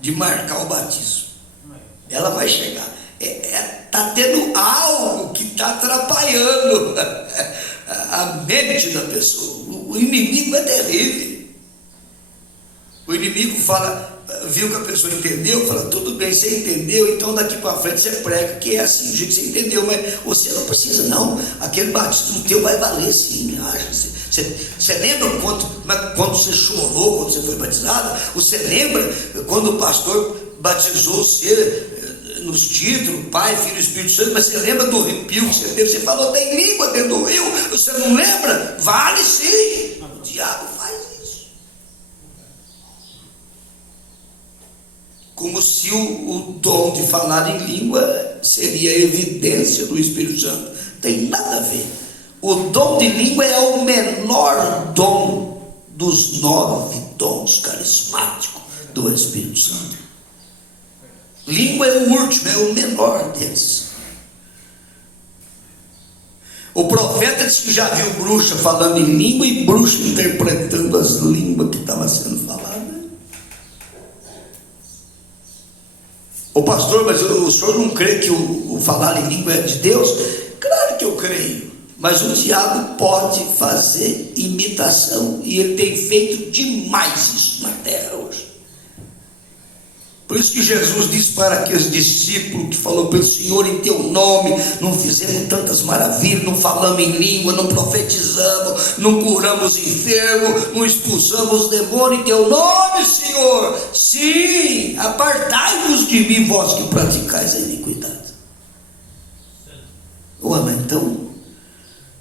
de marcar o batismo. Ela vai chegar. Está tendo algo que está atrapalhando a mente da pessoa. O inimigo é terrível. O inimigo fala, viu que a pessoa entendeu, fala: tudo bem, você entendeu, então daqui para frente você prega, que é assim, do jeito que você entendeu, mas você não precisa não, aquele batismo teu vai valer sim. Você lembra quando você chorou, quando você foi batizado? Você lembra quando o pastor batizou você nos títulos, Pai, Filho e Espírito Santo? Mas você lembra do arrepio que você teve? Você falou: tem língua dentro do rio, você não lembra? Vale sim. O diabo faz isso. Como se o dom de falar em língua seria evidência do Espírito Santo. Tem nada a ver. O dom de língua é o menor dom dos 9 dons carismáticos do Espírito Santo. Língua é o último, é o menor deles. O profeta disse que já viu bruxa falando em língua e bruxa interpretando as línguas que estavam sendo faladas. O pastor, mas o senhor não crê que o falar em língua é de Deus? Claro que eu creio, mas o diabo pode fazer imitação, e ele tem feito demais isso na terra hoje. Por isso que Jesus disse para aqueles discípulos que falou pelo Senhor em teu nome, não fizemos tantas maravilhas, não falamos em língua, não profetizamos, não curamos enfermos, não expulsamos os demônios em teu nome, Senhor. Sim, apartai-vos de mim, vós que praticais a iniquidade. Ué, mas então,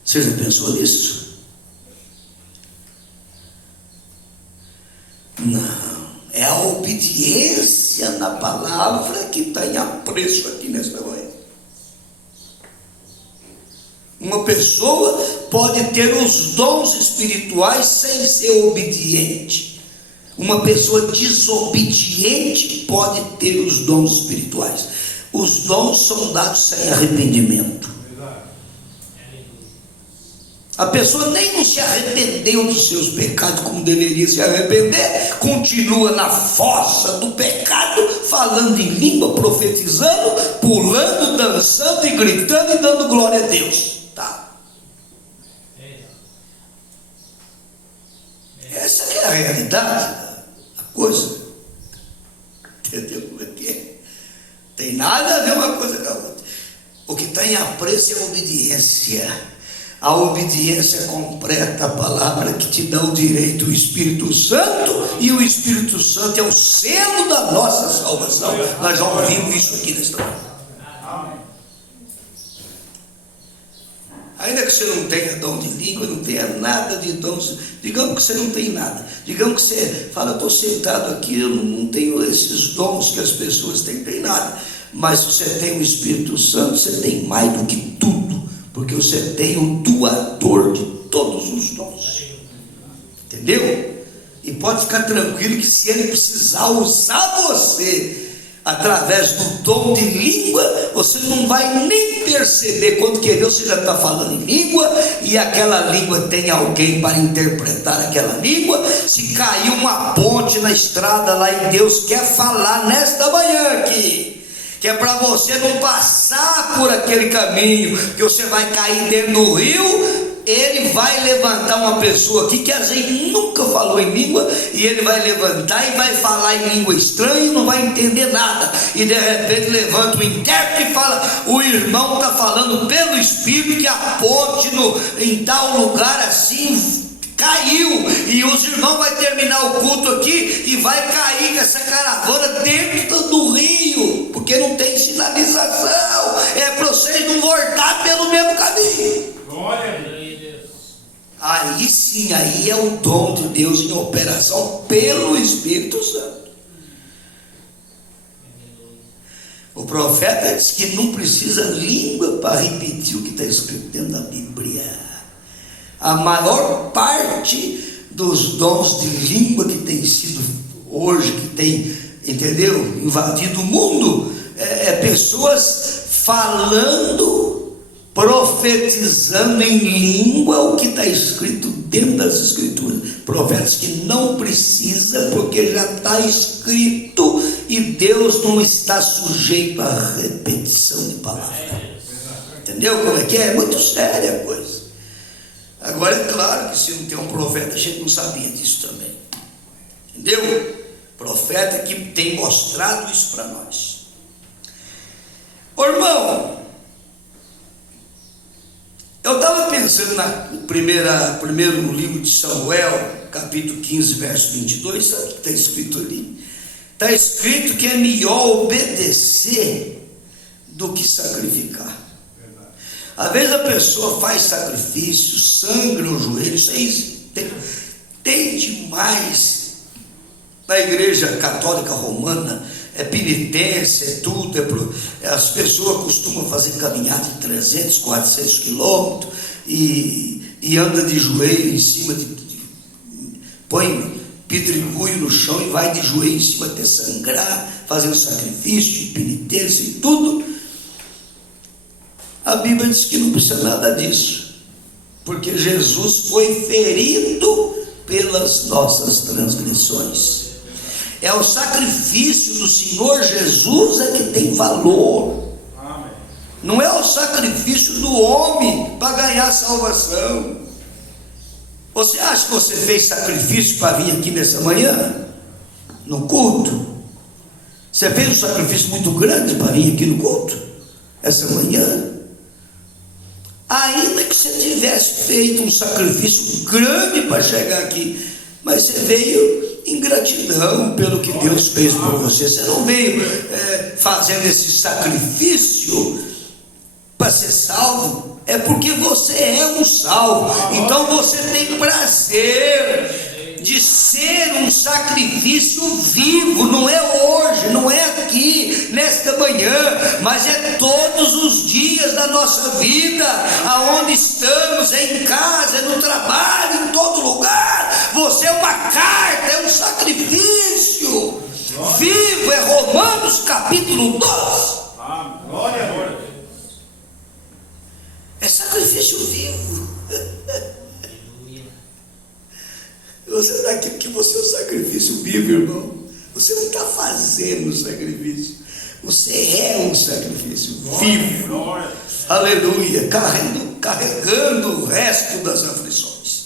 você já pensou nisso? Não. É a obediência na palavra que está em apreço aqui nesta manhã. Uma pessoa pode ter os dons espirituais sem ser obediente. Uma pessoa desobediente pode ter os dons espirituais. Os dons são dados sem arrependimento. A pessoa nem não se arrependeu dos seus pecados como deveria se arrepender, continua na fossa do pecado, falando em língua, profetizando, pulando, dançando e gritando e dando glória a Deus. Tá? Essa é a realidade da coisa. Entendeu como é que é? Tem nada a ver uma coisa com a outra. O que está em apreço é a obediência. A obediência completa a palavra que te dá o direito, o Espírito Santo, e o Espírito Santo é o selo da nossa salvação. Nós já ouvimos isso aqui nesta hora. Ainda que você não tenha dom de língua, não tenha nada de dons, digamos que você não tem nada, digamos que você fala: estou sentado aqui, eu não tenho esses dons que as pessoas têm, tem nada. Mas se você tem o Espírito Santo, você tem mais do que tudo, porque você tem o doador de todos os dons. Entendeu? E pode ficar tranquilo que se ele precisar usar você através do dom de língua, você não vai nem perceber. Quando querer, você já está falando em língua, e aquela língua tem alguém para interpretar aquela língua. Se caiu uma ponte na estrada lá e Deus quer falar nesta manhã aqui, que é para você não passar por aquele caminho, que você vai cair dentro do rio. Ele vai levantar uma pessoa aqui que a gente nunca falou em língua, e ele vai levantar e vai falar em língua estranha e não vai entender nada, e de repente levanta o intérprete e fala: o irmão está falando pelo Espírito que a ponte em tal lugar assim caiu, e os irmãos vão terminar o culto aqui e vai cair com essa caravana dentro do rio, porque não tem sinalização. É para vocês não voltar pelo mesmo caminho. Glória a Deus. Aí sim, aí é o dom de Deus em operação pelo Espírito Santo. O profeta diz que não precisa língua para repetir o que está escrito dentro da Bíblia. A maior parte dos dons de língua que tem sido hoje, que tem, entendeu, invadido o mundo, é pessoas falando, profetizando em língua o que está escrito dentro das Escrituras. Profetas que não precisa, porque já está escrito, e Deus não está sujeito à repetição de palavra. Entendeu como é que é? É muito séria a coisa. Agora é claro que se não tem um profeta, a gente não sabia disso também. Entendeu? Profeta que tem mostrado isso para nós. Ô irmão, eu estava pensando no primeiro livro de Samuel, capítulo 15, verso 22, sabe o que está escrito ali? Está escrito que é melhor obedecer do que sacrificar. Às vezes a pessoa faz sacrifício, sangra o joelho, isso aí tem demais. Na igreja católica romana, é penitência, é tudo, as pessoas costumam fazer caminhada de 300, 400 quilômetros, e anda de joelho em cima, põe pedregulho no chão e vai de joelho em cima até sangrar, fazendo sacrifício, penitência e tudo. A Bíblia diz que não precisa nada disso, porque Jesus foi ferido pelas nossas transgressões. É o sacrifício do Senhor Jesus é que tem valor. Amém. Não é o sacrifício do homem para ganhar salvação. Você acha que você fez sacrifício para vir aqui nessa manhã? No culto? Você fez um sacrifício muito grande para vir aqui no culto? Essa manhã? Ainda que você tivesse feito um sacrifício grande para chegar aqui, mas você veio em gratidão pelo que Deus fez por você. Você não veio fazendo esse sacrifício para ser salvo, é porque você é um salvo. Então você tem prazer de ser um sacrifício vivo. Não é hoje, não é aqui, nesta manhã, mas é todos os dias da nossa vida, aonde estamos, é em casa, é no trabalho, em todo lugar. Você é uma carta, é um sacrifício vivo. É Romanos capítulo 12. Glória a Deus. É sacrifício vivo. Você está aqui porque você é um sacrifício vivo, irmão. Você não está fazendo um sacrifício, você é um sacrifício vivo. Aleluia. Carregando o resto das aflições.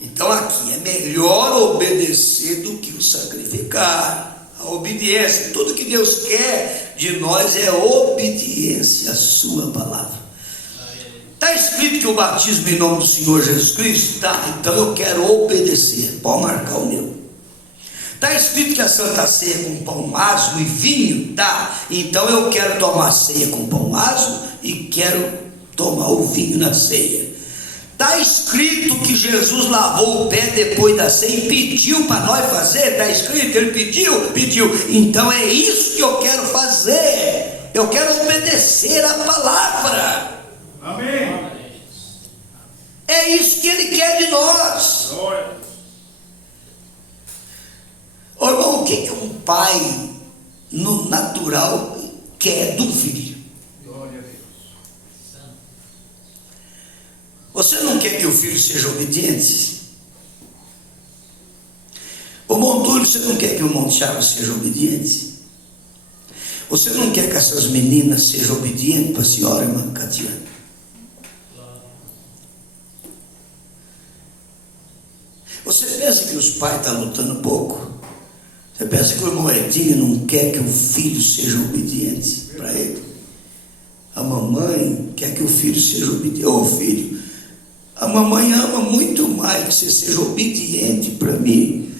Então aqui é melhor obedecer do que o sacrificar. A obediência, tudo que Deus quer de nós é obediência à sua palavra. Está escrito que o batismo em nome do Senhor Jesus Cristo? Tá, então eu quero obedecer. Pode marcar o meu. Está escrito que a Santa Ceia é com pão asmo e vinho? Tá, então eu quero tomar a ceia com pão asmo e quero tomar o vinho na ceia. Está escrito que Jesus lavou o pé depois da ceia e pediu para nós fazer. Está escrito, ele pediu. Então é isso que eu quero fazer. Eu quero obedecer a palavra. Amém. É isso que ele quer de nós. Ô, irmão, o que um pai no natural quer do filho? Glória a Deus. Você não quer que o filho seja obediente? Ô Montúlio, você não quer que o Montiago seja obediente? Você não quer que essas meninas sejam obedientes para a senhora, irmã Catiana? Você pensa que os pais estão lutando pouco? Você pensa que o irmão Edinho não quer que o filho seja obediente para ele? A mamãe quer que o filho seja obediente. Ô filho, a mamãe ama muito mais que você seja obediente para mim.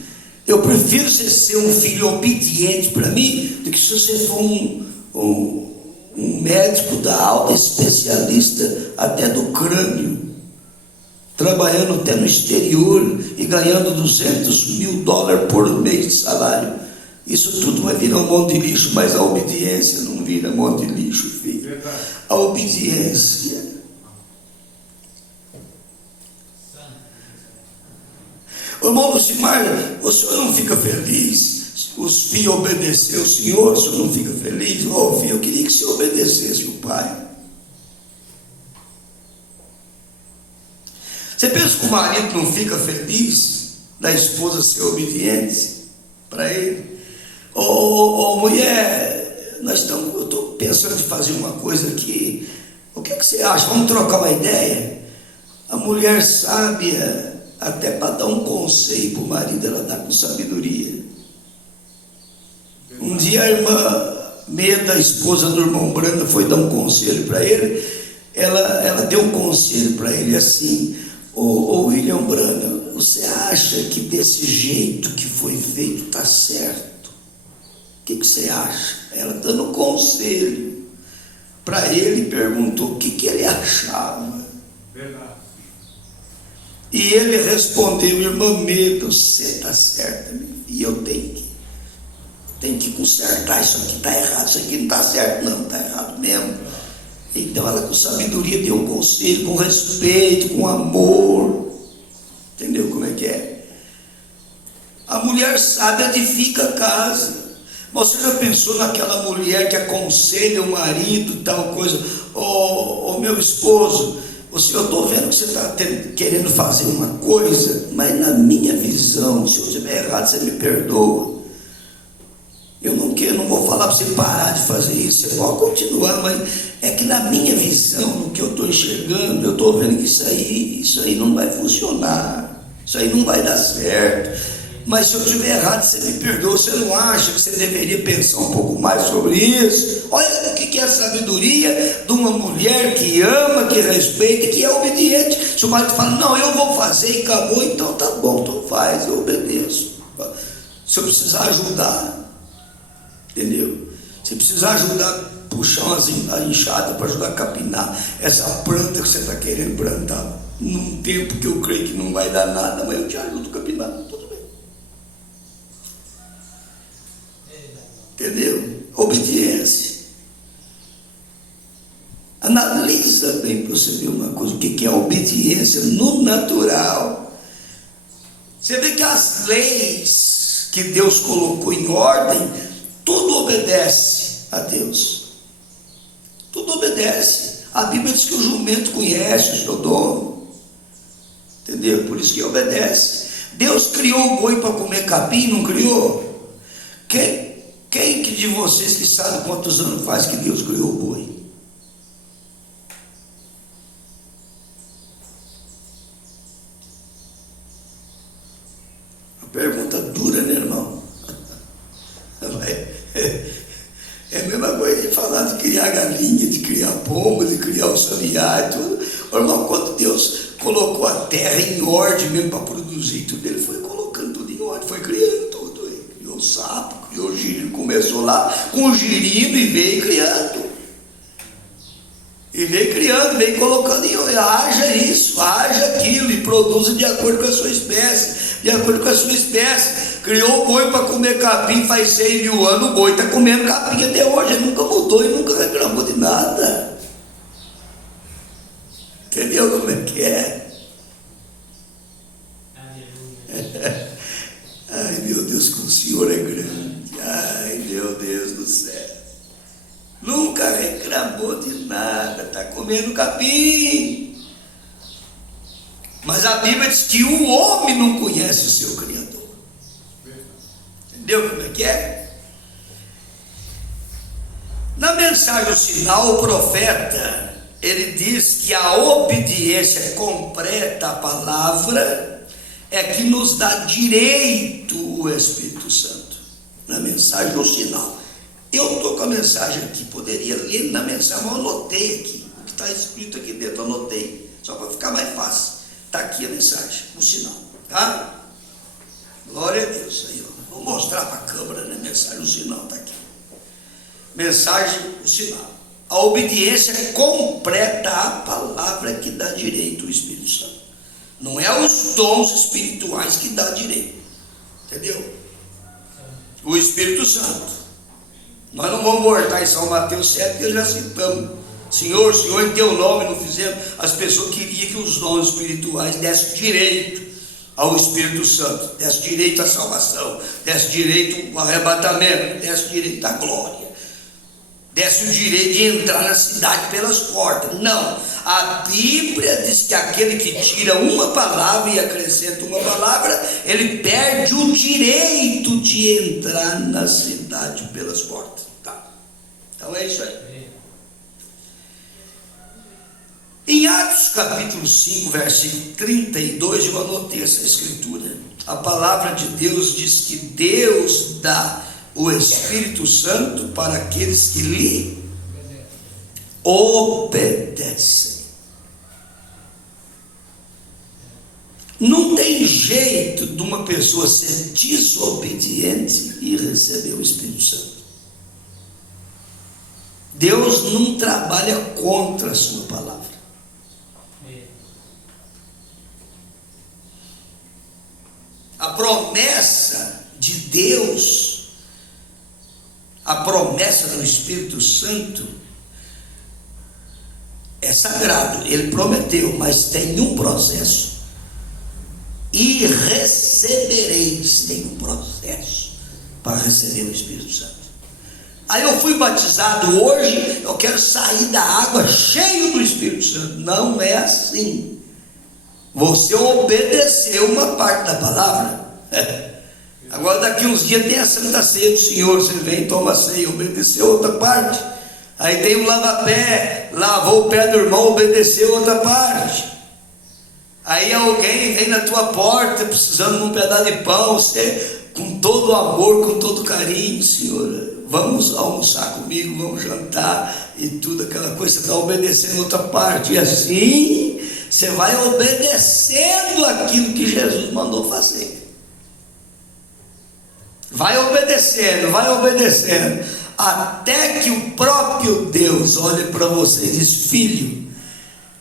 Eu prefiro você ser um filho obediente para mim do que se você for um médico da alta, especialista até do crânio, trabalhando até no exterior e ganhando $200.000 por mês de salário. Isso tudo vai virar um monte de lixo, mas a obediência não vira um monte de lixo, filho. Verdade. A obediência. Ô irmão Lucimar, o senhor não fica feliz? Os filhos obedeceram o senhor não fica feliz? Ô filho, eu queria que o senhor obedecesse o pai. Você pensa que o marido não fica feliz da esposa ser obediente para ele? Ô mulher, eu estou pensando em fazer uma coisa aqui. O que você acha? Vamos trocar uma ideia? A mulher sábia, até para dar um conselho para o marido, ela dá com sabedoria. Um dia a irmã Meda, a esposa do irmão Branda, foi dar um conselho para ele. Ela deu um conselho para ele assim: Ô William Branda, você acha que desse jeito que foi feito está certo? O que você acha? Ela dando um conselho para ele, perguntou o que ele achava. Verdade. E ele respondeu: irmã Meda, você está certa, e eu tenho que consertar, isso aqui está errado, isso aqui não está certo, não, está errado mesmo. Então ela com sabedoria deu um conselho, com respeito, com amor. Entendeu como é que é? A mulher sábia edifica a casa. Você já pensou naquela mulher que aconselha o marido, tal coisa? Ô meu esposo, eu estou vendo que você está querendo fazer uma coisa, mas na minha visão, se eu estiver errado, você me perdoa. Eu não vou falar para você parar de fazer isso, você pode continuar, mas é que na minha visão, no que eu estou enxergando, eu estou vendo que isso aí não vai funcionar, isso aí não vai dar certo. Mas se eu estiver errado, você me perdoa. Você não acha que você deveria pensar um pouco mais sobre isso? Olha o que é a sabedoria de uma mulher que ama, que respeita, que é obediente. Se o marido fala, não, eu vou fazer e acabou, então tá bom, então faz, eu obedeço. Se eu precisar ajudar, entendeu? Se precisar ajudar, puxar a enxada para ajudar a capinar essa planta que você está querendo plantar, num tempo que eu creio que não vai dar nada, mas eu te ajudo a capinar, tudo bem. Entendeu? Obediência. Analisa bem para você ver uma coisa, o que é a obediência no natural. Você vê que as leis que Deus colocou em ordem, tudo obedece a Deus. Tudo obedece. A Bíblia diz que o jumento conhece o seu dono. Entendeu? Por isso que obedece. Deus criou o boi para comer capim, não criou? Quem que de vocês que sabe quantos anos faz que Deus criou o boi? Uma pergunta dura, né, irmão? É a mesma coisa de falar de criar galinha, de criar pombo, de criar o sabiá e tudo. Ô, irmão, quando Deus colocou a terra em ordem mesmo para produzir tudo, Ele foi colocando tudo em ordem, foi criando tudo. Ele criou o sapo, criou o girino, começou lá com o girino e veio criando. E E vem criando, vem colocando em haja isso, haja aquilo, e produza de acordo com a sua espécie, de acordo com a sua espécie. Criou o boi para comer capim faz 100 mil anos, o boi está comendo capim até hoje, ele nunca mudou e nunca reclamou de nada. Entendeu como é que é? Ai, meu Deus, como o Senhor é grande. Ai, meu Deus do céu. Nunca reclamou de nada, está comendo capim. Mas a Bíblia diz que o homem não conhece o seu Criador. Entendeu como é que é? Na mensagem, o sinal, o profeta, ele diz que a obediência completa à palavra é que nos dá direito o Espírito Santo. Na mensagem, o sinal. Eu estou com a mensagem aqui, poderia ler na mensagem, mas eu anotei aqui. O que está escrito aqui dentro, eu anotei. Só para ficar mais fácil. Está aqui a mensagem, o sinal. Tá? Glória a Deus. Aí, ó. Vou mostrar para a câmera, né? Mensagem, o sinal está aqui. Mensagem, o sinal. A obediência completa à palavra que dá direito ao Espírito Santo. Não é os dons espirituais que dá direito. Entendeu? O Espírito Santo. Nós não vamos voltar em São Mateus 7, porque já citamos. Senhor, em teu nome não fizemos. As pessoas queriam que os dons espirituais dessem direito ao Espírito Santo, desse direito à salvação, desse direito ao arrebatamento, desse direito à glória, desse o direito de entrar na cidade pelas portas. Não, a Bíblia diz que aquele que tira uma palavra e acrescenta uma palavra, ele perde o direito de entrar na cidade pelas portas. Tá. Então é isso aí. Em Atos capítulo 5, versículo 32, eu anotei essa escritura. A palavra de Deus diz que Deus dá o Espírito Santo para aqueles que lhe obedecem. Não tem jeito de uma pessoa ser desobediente e receber o Espírito Santo. Deus não trabalha contra a sua palavra. A promessa de Deus, a promessa do Espírito Santo é sagrado, ele prometeu, mas tem um processo. E recebereis, tem um processo para receber o Espírito Santo. Aí eu fui batizado hoje, eu quero sair da água cheio do Espírito Santo. Não é assim. Você obedeceu uma parte da palavra. Agora daqui uns dias tem a Santa Ceia do Senhor. Você vem e toma a ceia, obedeceu outra parte. Aí tem o lava-pé, lavou o pé do irmão, obedeceu outra parte. Aí alguém vem na tua porta precisando de um pedaço de pão, você com todo o amor, com todo o carinho, Senhor, vamos almoçar comigo, vamos jantar e tudo, aquela coisa, você está obedecendo outra parte. E assim você vai obedecendo aquilo que Jesus mandou fazer. Vai obedecendo, até que o próprio Deus olhe para você e diz: filho,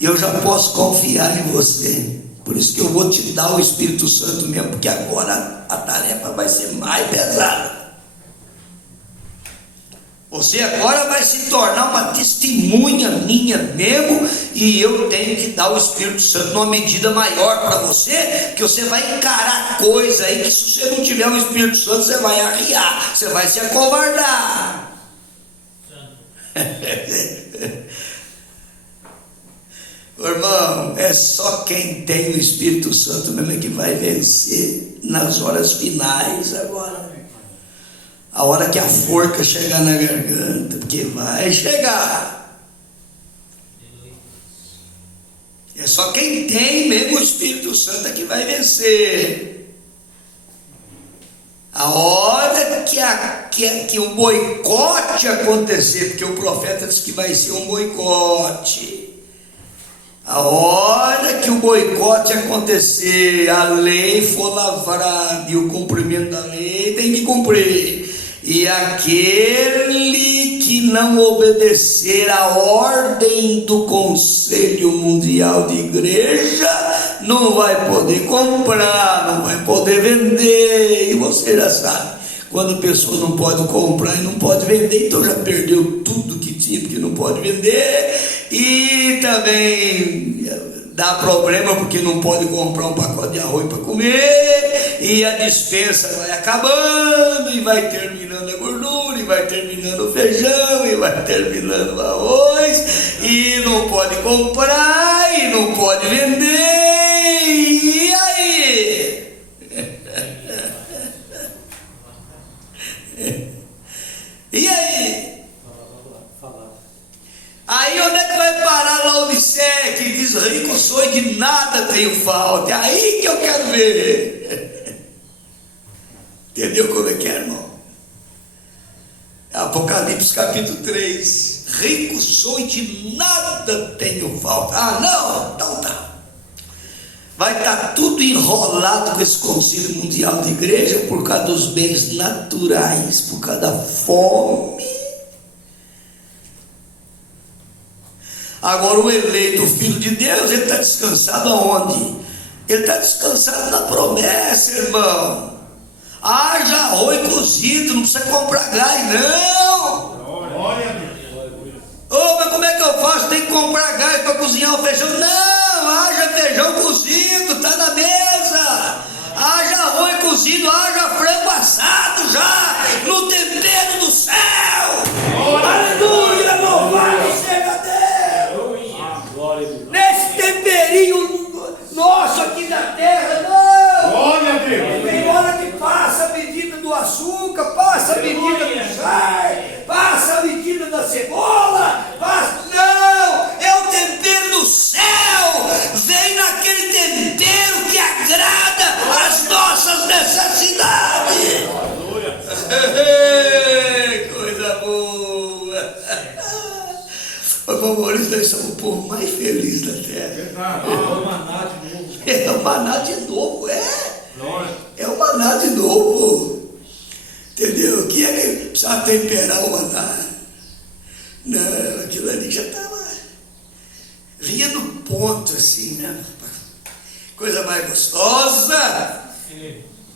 eu já posso confiar em você, por isso que eu vou te dar o Espírito Santo mesmo, porque agora a tarefa vai ser mais pesada. Você agora vai se tornar uma testemunha minha mesmo, e eu tenho que dar o Espírito Santo numa medida maior para você, que você vai encarar coisa aí que, se você não tiver o Espírito Santo, você vai arriar, você vai se acovardar. Irmão, é só quem tem o Espírito Santo mesmo que vai vencer nas horas finais agora. A hora que a forca chegar na garganta, porque vai chegar. É só quem tem mesmo o Espírito Santo é que vai vencer. A hora que o boicote acontecer, porque o profeta diz que vai ser um boicote. A hora que o boicote acontecer, a lei for lavrada e o cumprimento da lei tem que cumprir. E aquele que não obedecer à ordem do Conselho Mundial de Igreja não vai poder comprar, não vai poder vender. E você já sabe, quando a pessoa não pode comprar e não pode vender, então já perdeu tudo que tinha, porque não pode vender. E também dá problema porque não pode comprar um pacote de arroz para comer, e a despensa vai acabando, e vai terminando a gordura, e vai terminando o feijão, e vai terminando o arroz, e não pode comprar, e não pode vender. E aí? E aí? Aí onde é que vai parar Laodiceia, que diz: rico sou e de nada tenho falta? É aí que eu quero ver. Entendeu como é que é, irmão? Apocalipse capítulo 3. Rico sou e de nada tenho falta. Ah, não? Então tá. Vai estar tudo enrolado com esse Conselho Mundial de Igreja por causa dos bens naturais, por causa da fome. Agora o eleito, o Filho de Deus, ele está descansado aonde? Ele está descansado na promessa, irmão. Haja arroz cozido, não precisa comprar gás, não. Glória a Deus. Ô, mas como é que eu faço? Tem que comprar gás para cozinhar o feijão? Não, haja feijão cozido, está na mesa. Haja arroz cozido, haja frango assado já, no tempero do céu. Aleluia, louvado seja Deus. Nesse temperinho nosso aqui da terra, não. Glória a Deus. Tem hora que passa a medida do açúcar, passa a medida do sal, passa a medida da cebola, passa. Não, é o tempero do céu. Vem naquele tempero que agrada as nossas necessidades. Coisa boa. Mas, Maurício, nós somos o povo mais feliz da terra. É o maná de novo. É o maná de novo, Glória. é o maná de novo. Entendeu? Que ele precisa temperar o maná. Não, aquilo ali já estava. Vinha no ponto assim, né? Coisa mais gostosa.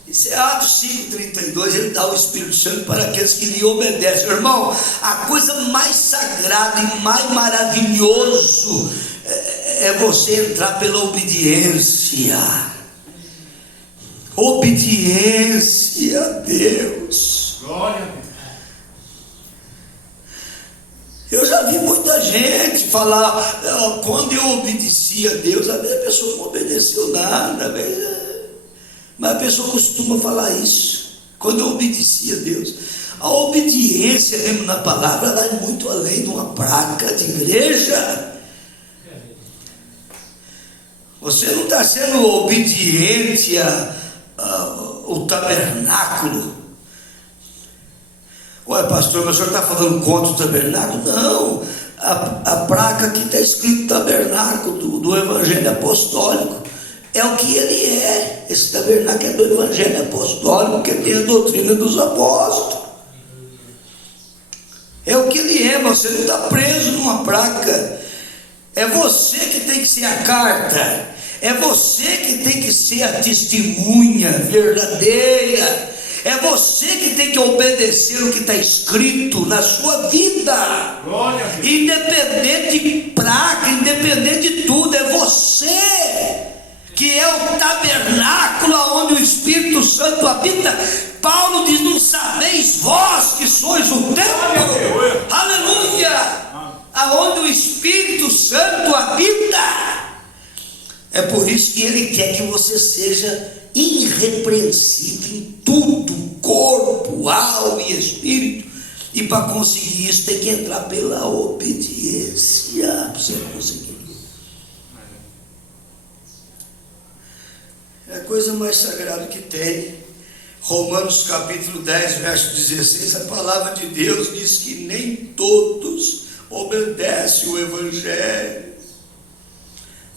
Isso é Atos 5,32, ele dá o Espírito Santo para aqueles que lhe obedecem. Irmão, a coisa mais sagrada e mais maravilhoso é você entrar pela obediência. Obediência a Deus. Glória a Deus. Eu já vi muita gente falar: quando eu obedeci a Deus, a pessoa não obedeceu nada, mas a pessoa costuma falar isso. Quando eu obedeci a Deus, a obediência mesmo na palavra vai muito além de uma placa de igreja. Você não está sendo obediente ao tabernáculo. Ué, pastor, mas o senhor está falando contra o tabernáculo? Não, a placa que está escrito tabernáculo do Evangelho Apostólico é o que ele é. Esse tabernáculo é do Evangelho Apostólico, que tem a doutrina dos apóstolos. É o que ele é, mas você não está preso numa placa. É você que tem que ser a carta, é você que tem que ser a testemunha verdadeira, é você que tem que obedecer o que está escrito na sua vida. Glória a Deus. Independente de placa, independente de tudo, é você que é o tabernáculo onde o Espírito Santo habita. Paulo diz: não sabeis vós que sois o templo, aleluia, aonde o Espírito Santo habita. É por isso que ele quer que você seja irrepreensível em tudo, corpo, alma e espírito. E para conseguir isso tem que entrar pela obediência, para você conseguir. É a coisa mais sagrada que tem. Romanos capítulo 10, verso 16, a palavra de Deus diz que nem todos obedecem o Evangelho.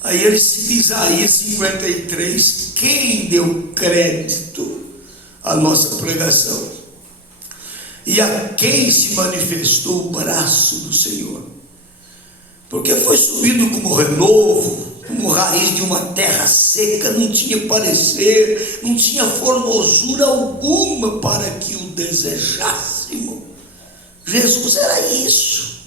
Aí ele cita Isaías 53, quem deu crédito à nossa pregação? e a quem se manifestou o braço do Senhor, porque foi subido como renovo, como raiz de uma terra seca, não tinha parecer, não tinha formosura alguma para que o desejássemos. Jesus era isso.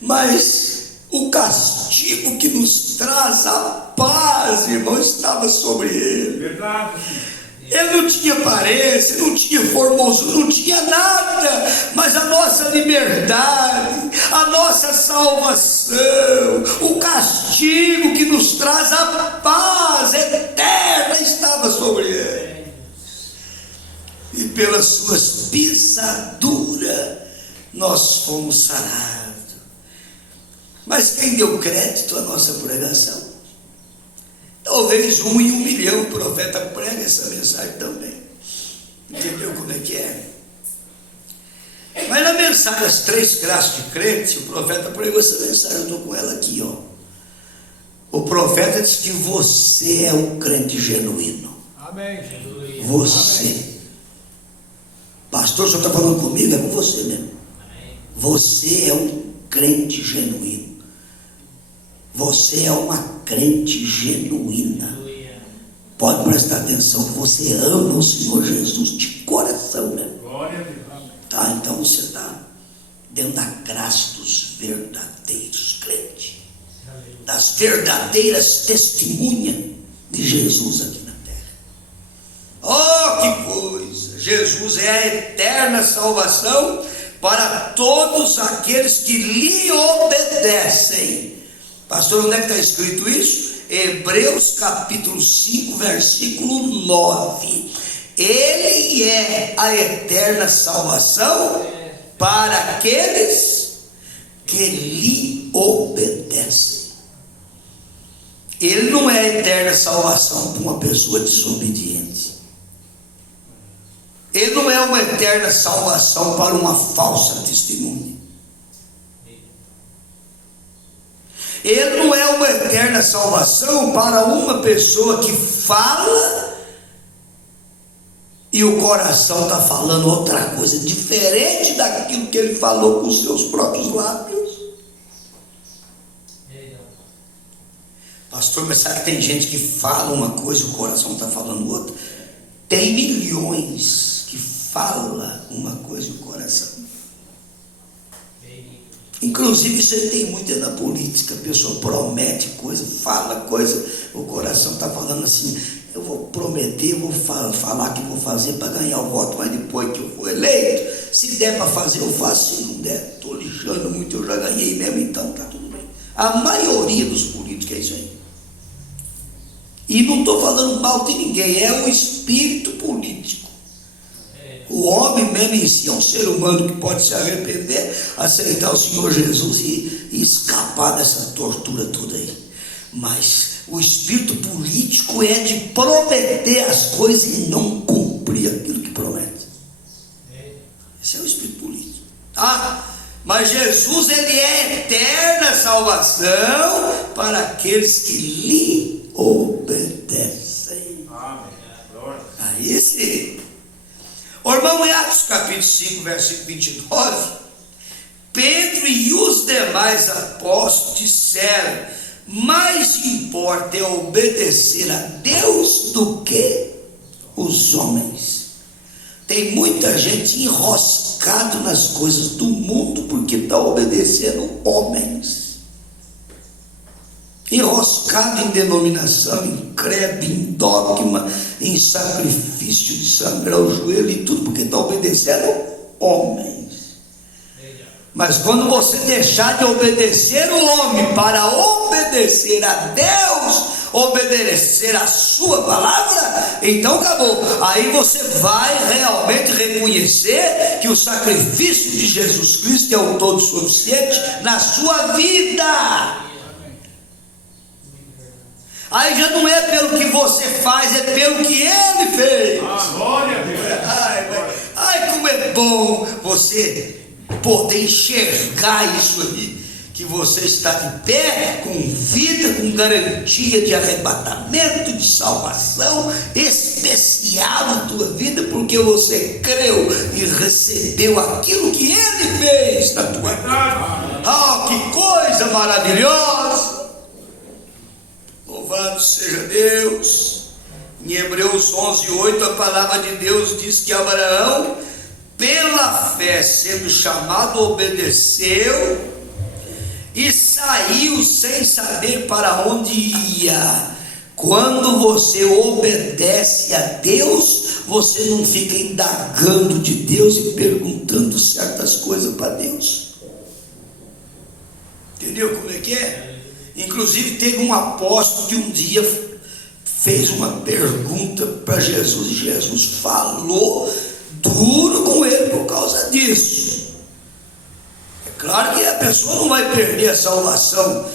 Mas o castigo que nos traz a paz, irmão, estava sobre ele. Verdade. Ele não tinha aparência, não tinha formosura, não tinha nada, mas a nossa liberdade, a nossa salvação, o castigo que nos traz a paz eterna estava sobre ele. E pelas suas pisaduras nós fomos sarados. Mas quem deu crédito à nossa pregação? Talvez 1 em 1 milhão. O profeta prega essa mensagem também. Entendeu como é que é? Mas na mensagem As 3 Classes de Crentes, o profeta pregou essa mensagem. Eu estou com ela aqui, ó. O profeta diz que você é o crente genuíno. Amém. Você. Pastor, o senhor está falando comigo? É com você mesmo. Você é um crente genuíno. Você é uma crente genuína. Pode prestar atenção. Você ama o Senhor Jesus de coração mesmo. Glória a Deus. Tá, então você está dentro da classe dos verdadeiros crentes, das verdadeiras testemunhas de Jesus aqui na terra. Oh, que coisa! Jesus é a eterna salvação para todos aqueles que lhe obedecem. Pastor, onde é que está escrito isso? Hebreus capítulo 5, versículo 9. Ele é a eterna salvação para aqueles que lhe obedecem. Ele não é a eterna salvação para uma pessoa desobediente. Ele não é uma eterna salvação para uma falsa testemunha. Ele não é uma eterna salvação para uma pessoa que fala e o coração está falando outra coisa, diferente daquilo que ele falou com os seus próprios lábios. Pastor, mas sabe que tem gente que fala uma coisa e o coração está falando outra? Tem milhões que fala uma coisa e o coração. Inclusive isso aí tem muito na política. A pessoa promete coisa, fala coisa, o coração está falando assim: eu vou prometer, vou falar que vou fazer para ganhar o voto, mas depois que eu for eleito, se der para fazer eu faço, se não der, estou lixando muito, eu já ganhei mesmo, então está tudo bem. A maioria dos políticos é isso aí. E não estou falando mal de ninguém, é um espírito político. O homem mesmo em si é um ser humano que pode se arrepender, aceitar o Senhor Jesus e escapar dessa tortura toda aí. Mas o espírito político é de prometer as coisas e não cumprir aquilo que promete. Esse é o espírito político. Mas Jesus, ele é a eterna salvação para aqueles que lhe obedecem. Amém. Glória. Aí sim. O irmão, em Atos capítulo 5, versículo 29, Pedro e os demais apóstolos disseram: mais importa é obedecer a Deus do que os homens. Tem muita gente enroscada nas coisas do mundo porque está obedecendo homens. Enroscado em denominação, em credo, em dogma, em sacrifício de sangrar o joelho e tudo, porque está obedecendo homens. Mas quando você deixar de obedecer o homem para obedecer a Deus, obedecer a sua palavra, então acabou. Aí você vai realmente reconhecer que o sacrifício de Jesus Cristo é o todo suficiente na sua vida. Aí já não é pelo que você faz, é pelo que ele fez. Glória a Deus. Ai, como é bom você poder enxergar isso aí, que você está de pé, com vida, com garantia de arrebatamento, de salvação especial na tua vida, porque você creu e recebeu aquilo que Ele fez na tua vida. Oh, que coisa maravilhosa! Louvado seja Deus. Em Hebreus 11:8, a palavra de Deus diz que Abraão, pela fé, sendo chamado, obedeceu e saiu sem saber para onde ia. Quando você obedece a Deus, você não fica indagando de Deus e perguntando certas coisas para Deus. Entendeu como é que é? Inclusive teve um apóstolo que um dia fez uma pergunta para Jesus, e Jesus falou duro com ele por causa disso. É claro que a pessoa não vai perder a salvação,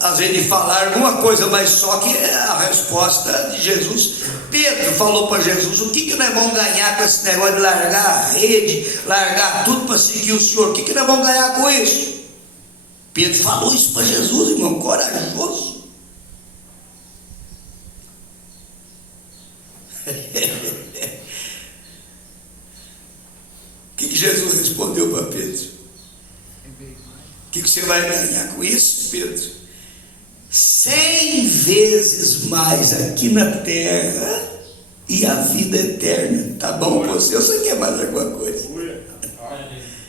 às vezes, de falar alguma coisa, mas só que a resposta de Jesus. Pedro falou para Jesus: o que nós vamos ganhar com esse negócio de largar a rede, largar tudo para seguir o Senhor? O que nós vamos ganhar com isso? Pedro falou isso para Jesus, irmão, corajoso. O que Jesus respondeu para Pedro? O que você vai ganhar com isso, Pedro? 100 vezes mais aqui na terra e a vida eterna. Tá bom para você? Ou você quer mais alguma coisa?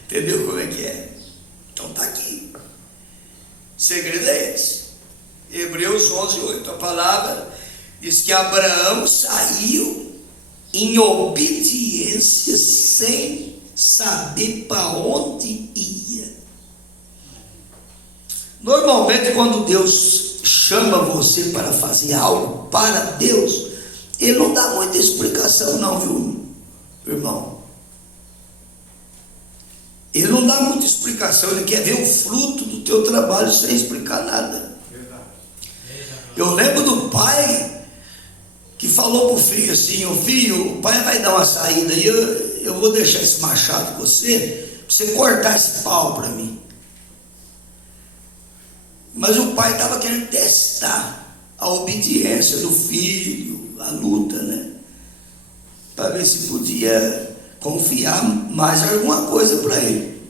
Entendeu como é que é? Então tá aqui. O segredo é esse. Hebreus 11:8, a palavra diz que Abraão saiu em obediência sem saber para onde ia. Normalmente, quando Deus chama você para fazer algo para Deus, Ele não dá muita explicação não, viu, irmão? Ele não dá muita explicação, Ele quer ver o fruto do teu trabalho sem explicar nada. Eu lembro do pai que falou para o filho assim: ô filho, o pai vai dar uma saída e eu vou deixar esse machado com você, para você cortar esse pau para mim. Mas o pai estava querendo testar a obediência do filho, a luta, né? Para ver se podia confiar mais alguma coisa para ele.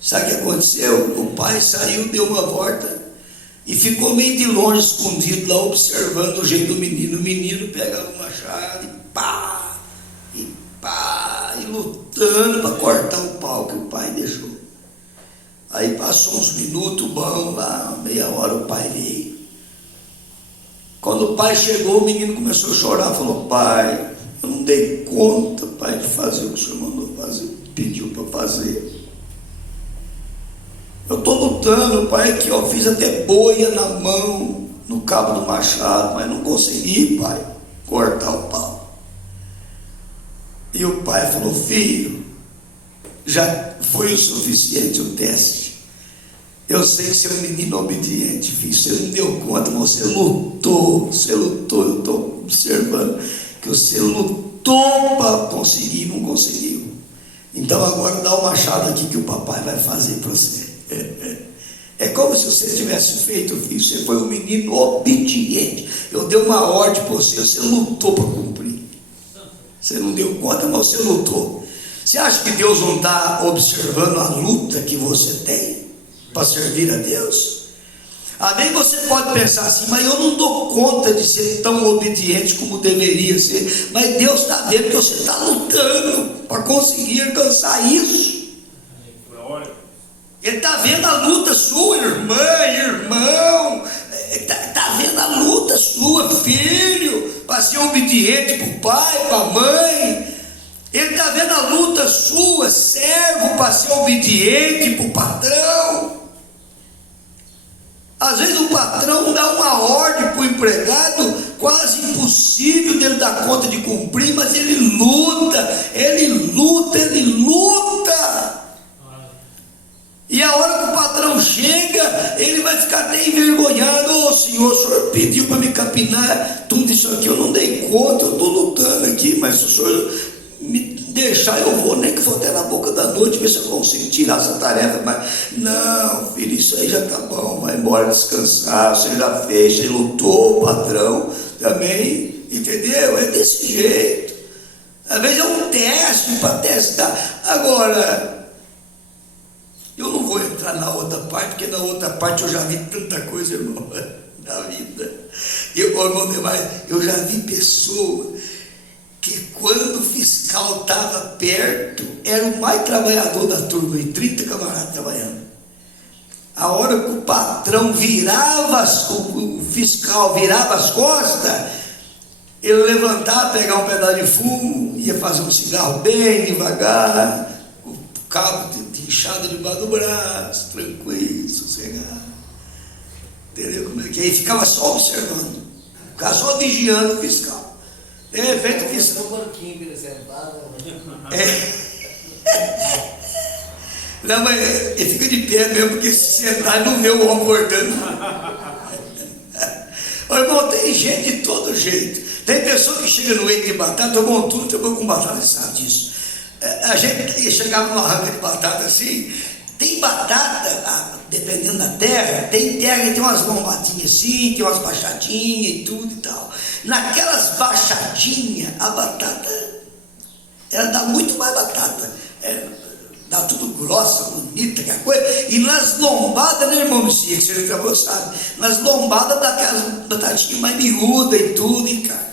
Sabe o que aconteceu? O pai saiu, deu uma volta e ficou meio de longe, escondido lá, observando o jeito do menino. O menino pegava o machado e lutando para cortar o pau que o pai deixou. Aí passou uns minutos bons lá, meia hora o pai veio. Quando o pai chegou, o menino começou a chorar, falou: pai, eu não dei conta, pai, de fazer o que o senhor mandou fazer, pediu para fazer. Eu estou lutando, pai, aqui, ó, fiz até boia na mão, no cabo do machado, mas não consegui, pai, cortar o pau. E o pai falou: filho, já foi o suficiente o teste. Eu sei que você é um menino obediente, filho. Você não deu conta, mas você lutou. Eu estou observando que você lutou para conseguir e não conseguiu. Então agora dá o machado aqui que o papai vai fazer para você. É como se você tivesse feito, filho. Você foi um menino obediente. Eu dei uma ordem para você, você lutou para cumprir. Você não deu conta, mas você lutou. Você acha que Deus não está observando a luta que você tem para servir a Deus? Às vezes você pode pensar assim: mas eu não dou conta de ser tão obediente como deveria ser. Mas Deus está vendo que você está lutando para conseguir alcançar isso. Ele está vendo a luta sua, irmã, irmão. Está vendo a luta sua, filho, para ser obediente para o pai, para a mãe. Ele está vendo a luta sua, servo, para ser obediente para o patrão. Às vezes o patrão dá uma ordem para o empregado, quase impossível dele dar conta de cumprir, mas ele luta. E a hora que o patrão chega, ele vai ficar até envergonhado: ô senhor, o senhor pediu para me capinar tudo isso aqui, eu não dei conta, eu estou lutando aqui, mas o senhor me deixar, eu vou, nem que for até na boca da noite, ver se eu consigo tirar essa tarefa. Mas, não, filho, isso aí já tá bom, vai embora descansar, você já fez, você lutou, o patrão também, entendeu? É desse jeito. Às vezes é um teste para testar. Agora, eu não vou entrar na outra parte, porque na outra parte eu já vi tanta coisa, irmão, na vida. Irmão demais, eu já vi pessoas que quando o fiscal estava perto, era o mais trabalhador da turma, e 30 camaradas trabalhando. A hora que o patrão virava, o fiscal virava as costas, ele levantava, pegava um pedaço de fumo, ia fazer um cigarro bem devagar, o cabo de inchada debaixo do braço, tranquilo, sossegado. Entendeu como é que é? E ficava só observando, ficava só vigiando o fiscal. De repente o fiscal. No banquinho que ele sentava. Não, mas ele fica de pé mesmo, porque se sentar não vê o homem cortando. Ô, irmão, tem gente de todo jeito. Tem pessoa que chega no eito de batata, tomou tudo, trabalhou com batata, sabe disso. A gente chegava numa ranca de batata assim, tem batata, dependendo da terra, tem terra que tem umas lombadinhas assim, tem umas baixadinhas e tudo e tal. Naquelas baixadinhas, a batata, ela dá muito mais batata, dá tudo grossa, bonita, aquela coisa. E nas lombadas, né, irmão Messias, que você não trabalhou, sabe? Nas lombadas dá aquelas batatinhas mais miúdas e tudo, hein, cara.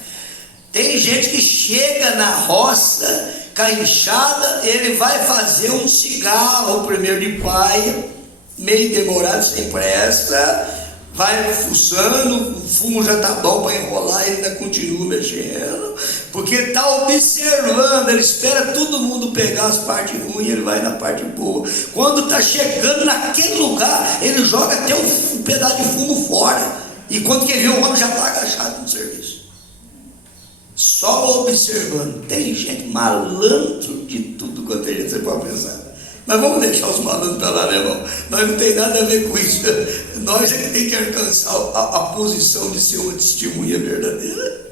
Tem gente que chega na roça, com a enxada, ele vai fazer um cigarro, primeiro de paia, meio demorado, sem pressa, vai fuçando, o fumo já está bom para enrolar, ele ainda continua mexendo, porque está observando, ele espera todo mundo pegar as partes ruins, ele vai na parte boa. Quando está chegando naquele lugar, ele joga até um pedaço de fumo fora, e quando quer ver, o homem já está agachado no serviço. Só observando. Tem gente malandro de tudo quanto é gente, você pode pensar. Mas vamos deixar os malandros para lá, meu irmão. Nós não tem nada a ver com isso. Nós é que tem que alcançar a posição de ser uma testemunha verdadeira.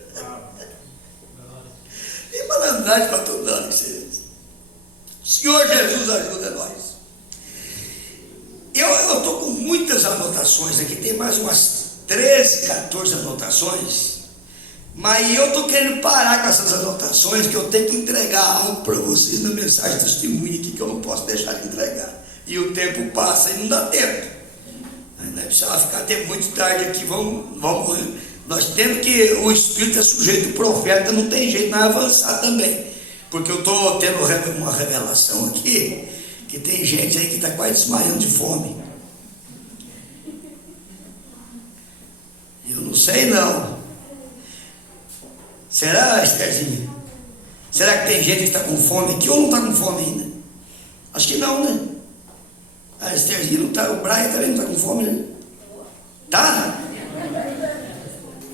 Tem malandragem para todo lado que você. Senhor Jesus ajuda nós. Eu estou com muitas anotações aqui, tem mais umas 13, 14 anotações. Mas eu estou querendo parar com essas anotações, que eu tenho que entregar algo para vocês na mensagem de testemunho aqui, que eu não posso deixar de entregar. E o tempo passa e não dá tempo. Nós precisamos ficar até muito tarde aqui, nós temos que, o Espírito é sujeito, o profeta não tem jeito, nós avançar também. Porque eu estou tendo uma revelação aqui, que tem gente aí que está quase desmaiando de fome. Eu não sei não. Será, Estherzinha? Será que tem gente que está com fome aqui ou não está com fome ainda? Acho que não, né? A Estherzinha não está, o Brian também não está com fome, né? Tá?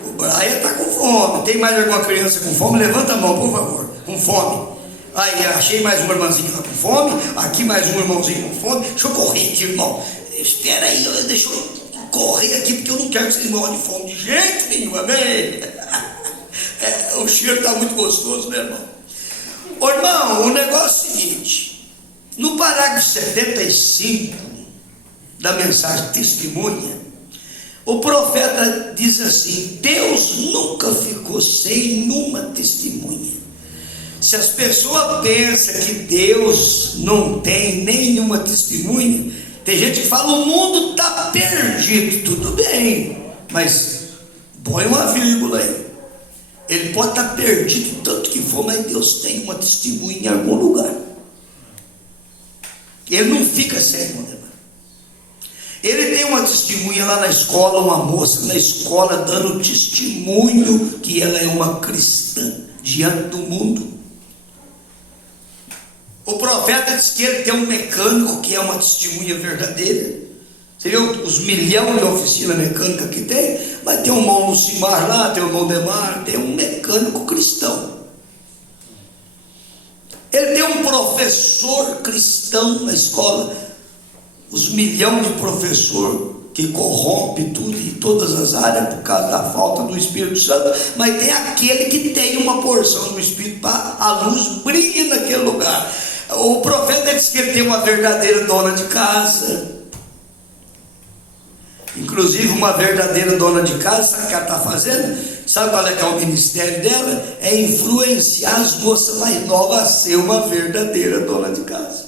O Brian está com fome. Tem mais alguma criança com fome? Levanta a mão, por favor. Com fome. Aí, achei mais uma irmãzinha lá com fome. Aqui mais um irmãozinho com fome. Deixa eu correr aqui, irmão. Espera aí, deixa eu correr aqui, porque eu não quero que vocês morram de fome de jeito nenhum, amém? O cheiro está muito gostoso, né, irmão? Ô, irmão, o negócio é o seguinte: no parágrafo 75 da mensagem testemunha, o profeta diz assim: Deus nunca ficou sem uma testemunha. Se as pessoas pensam que Deus não tem nenhuma testemunha, tem gente que fala: o mundo está perdido. Tudo bem, mas põe uma vírgula aí. Ele pode estar perdido tanto que for, mas Deus tem uma testemunha em algum lugar. Ele não fica cego, né? Ele tem uma testemunha lá na escola, uma moça na escola dando testemunho que ela é uma cristã diante do mundo. O profeta diz que ele tem um mecânico que é uma testemunha verdadeira. Você viu os milhões de oficinas mecânicas que tem? Mas tem um irmão Lucimar lá, tem um irmão Demar, tem um mecânico cristão. Ele tem um professor cristão na escola. Os milhões de professor que corrompe tudo em todas as áreas por causa da falta do Espírito Santo, mas tem aquele que tem uma porção do Espírito, para a luz brilhe naquele lugar. O profeta diz que ele tem uma verdadeira dona de casa. Inclusive, uma verdadeira dona de casa, sabe o que ela está fazendo? Sabe qual é que é o ministério dela? É influenciar as moças mais novas a ser uma verdadeira dona de casa.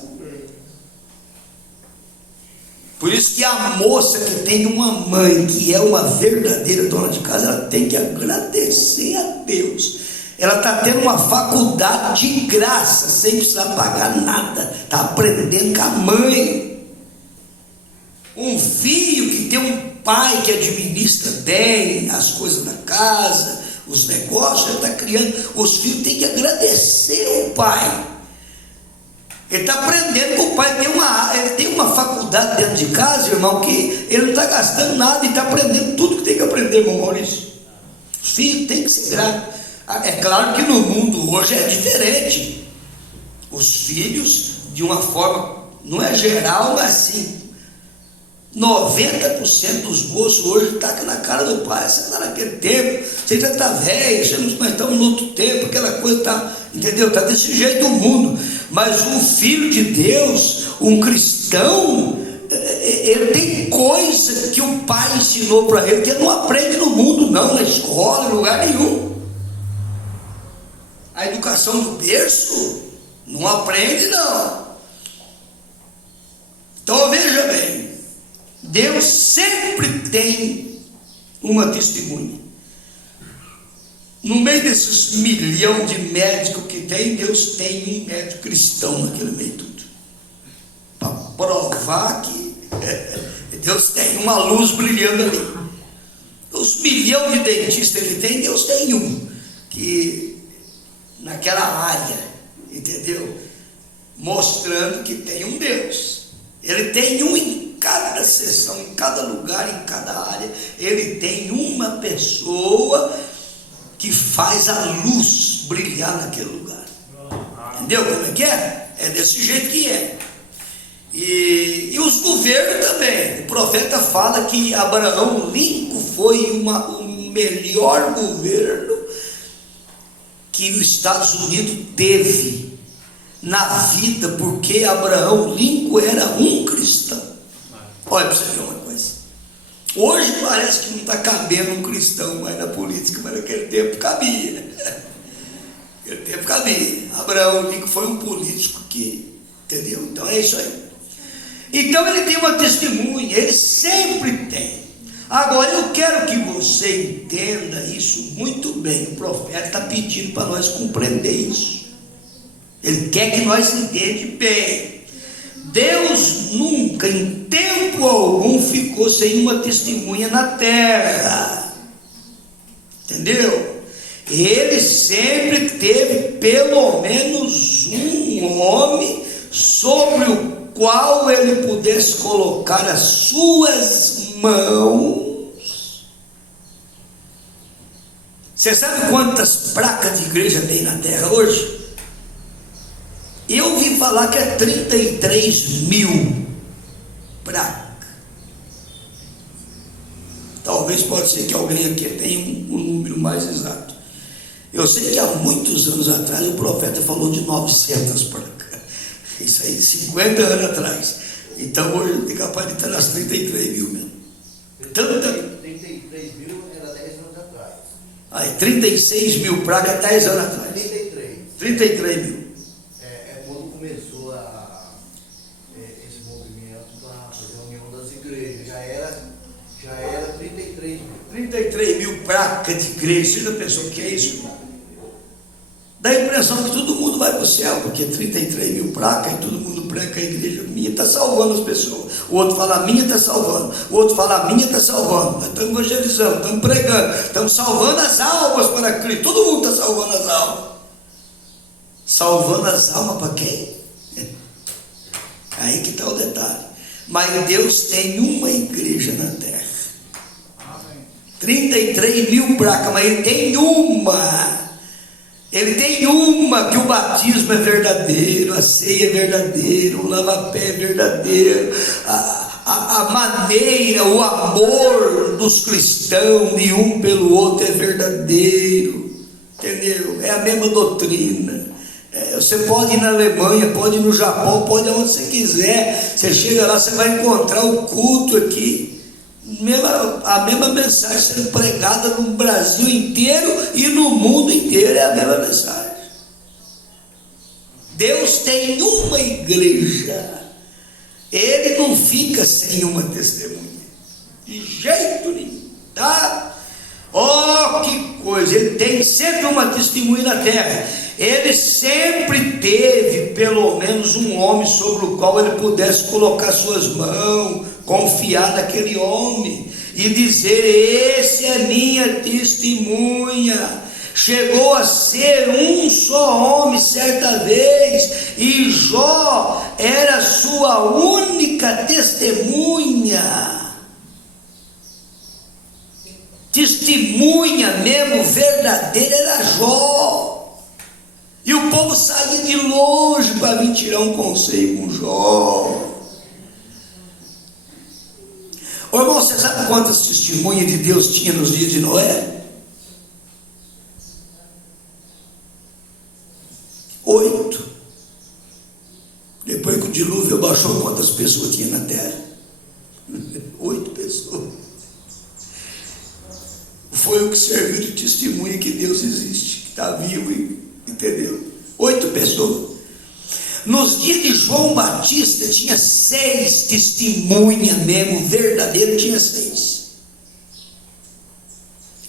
Por isso que a moça que tem uma mãe que é uma verdadeira dona de casa, ela tem que agradecer a Deus. Ela está tendo uma faculdade de graça, sem precisar pagar nada. Está aprendendo com a mãe. Um filho que tem um pai que administra bem as coisas da casa, os negócios, ele está criando. Os filhos têm que agradecer o pai. Ele está aprendendo que o pai tem uma faculdade dentro de casa, irmão, que ele não está gastando nada e está aprendendo tudo que tem que aprender, irmão Maurício. Os filhos têm que ser gratos. É claro que no mundo hoje é diferente. Os filhos, de uma forma, não é geral, mas assim, 90% dos moços hoje estão na cara do pai. Você está naquele tempo, você já está velho, nós estamos no outro tempo, aquela coisa está, entendeu? Está desse jeito o mundo. Mas um filho de Deus, um cristão, ele tem coisa que o pai ensinou para ele que ele não aprende no mundo, não, na escola, em lugar nenhum. A educação do berço não aprende, não. Então veja bem, Deus sempre tem uma testemunha. No meio desses milhões de médicos que tem, Deus tem um médico cristão naquele meio tudo, para provar que Deus tem uma luz brilhando ali. Os milhões de dentistas que tem, Deus tem um que naquela área, entendeu? Mostrando que tem um Deus. Ele tem um em cada seção, em cada lugar, em cada área. Ele tem uma pessoa que faz a luz brilhar naquele lugar. Entendeu como é que é? É desse jeito que é. E os governos também. O profeta fala que Abraão Lincoln foi o melhor governo que os Estados Unidos teve na vida, porque Abraão Lincoln era um cristão. Olha para você ver uma coisa. Hoje parece que não está cabendo um cristão mais na política, mas naquele tempo cabia. Naquele tempo cabia. Abraão Lincoln foi um político que, entendeu? Então é isso aí. Então ele tem uma testemunha, ele sempre tem. Agora eu quero que você entenda isso muito bem. O profeta está pedindo para nós compreender isso. Ele quer que nós entendamos bem. Deus nunca, em tempo algum, ficou sem uma testemunha na terra. Entendeu? Ele sempre teve pelo menos um homem sobre o qual ele pudesse colocar as suas mãos. Você sabe quantas placas de igreja tem na terra hoje? Eu ouvi falar que é 33 mil placas. Talvez pode ser que alguém aqui tenha um número mais exato. Eu sei que há muitos anos atrás o profeta falou de 900 placas. Isso aí, 50 anos atrás. Então hoje é capaz de estar nas 33 mil mesmo. 33 mil era 10 anos atrás. Aí, 36 mil placas 10 anos atrás. 33 mil. É quando começou esse movimento para fazer a união das igrejas. Já era 33 mil. 33 mil placas de igreja. Você já pensou o que é isso, irmão? Dá a impressão que todo mundo vai para o céu, porque 33 mil placas e todo mundo prega que a igreja minha está salvando as pessoas. O outro fala, a minha está salvando. O outro fala, a minha está salvando. Nós estamos evangelizando, estamos pregando, estamos salvando as almas para Cristo. Todo mundo está salvando as almas. Salvando as almas para quem? Aí que está o detalhe. Mas Deus tem uma igreja na terra. 33 mil placas, mas Ele tem uma. Ele tem uma, que o batismo é verdadeiro, a ceia é verdadeira, o lava-pé é verdadeiro, a maneira, o amor dos cristãos de um pelo outro é verdadeiro, entendeu? É a mesma doutrina. Você pode ir na Alemanha, pode ir no Japão, pode ir onde você quiser. Você chega lá, você vai encontrar o culto aqui, a mesma mensagem sendo pregada no Brasil inteiro e no mundo inteiro, é a mesma mensagem. Deus tem uma igreja, Ele não fica sem uma testemunha, de jeito nenhum, tá? Oh, que coisa! Ele tem sempre uma testemunha na terra. Ele sempre teve pelo menos um homem sobre o qual ele pudesse colocar suas mãos, confiar naquele homem e dizer: esse é minha testemunha. Chegou a ser um só homem certa vez, e Jó era sua única testemunha. Testemunha mesmo, verdadeira, era Jó. E o povo saía de longe para vir tirar um conselho com Jó. Ô irmão, você sabe quantas testemunhas de Deus tinha nos dias de Noé? 8. Depois que o dilúvio baixou, quantas pessoas tinha na terra? 8 pessoas. Foi o que serviu de testemunha que Deus existe, que está vivo, entendeu? 8 pessoas. Nos dias de João Batista tinha 6 testemunhas mesmo, verdadeiro, tinha 6.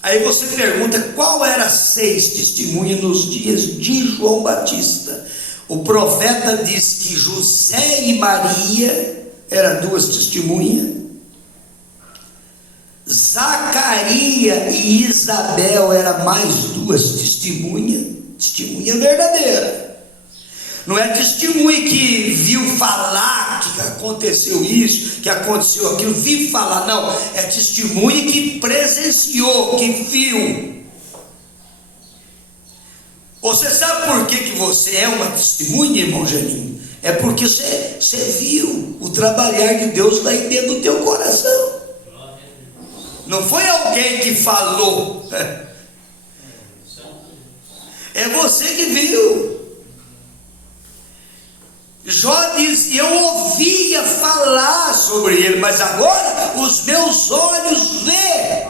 Aí você pergunta, qual era as 6 testemunhas nos dias de João Batista? O profeta diz que José e Maria eram 2 testemunhas, Zacarias e Isabel eram mais 2 testemunhas, testemunha verdadeira. Não é testemunha que viu falar que aconteceu isso, que aconteceu aquilo, viu falar, não. É testemunha que presenciou, que viu. Você sabe por que você é uma testemunha, irmão Geninho? É porque você viu o trabalhar de Deus lá dentro do teu coração. Não foi alguém que falou. É você que viu. Jó diz: eu ouvia falar sobre ele, mas agora os meus olhos veem.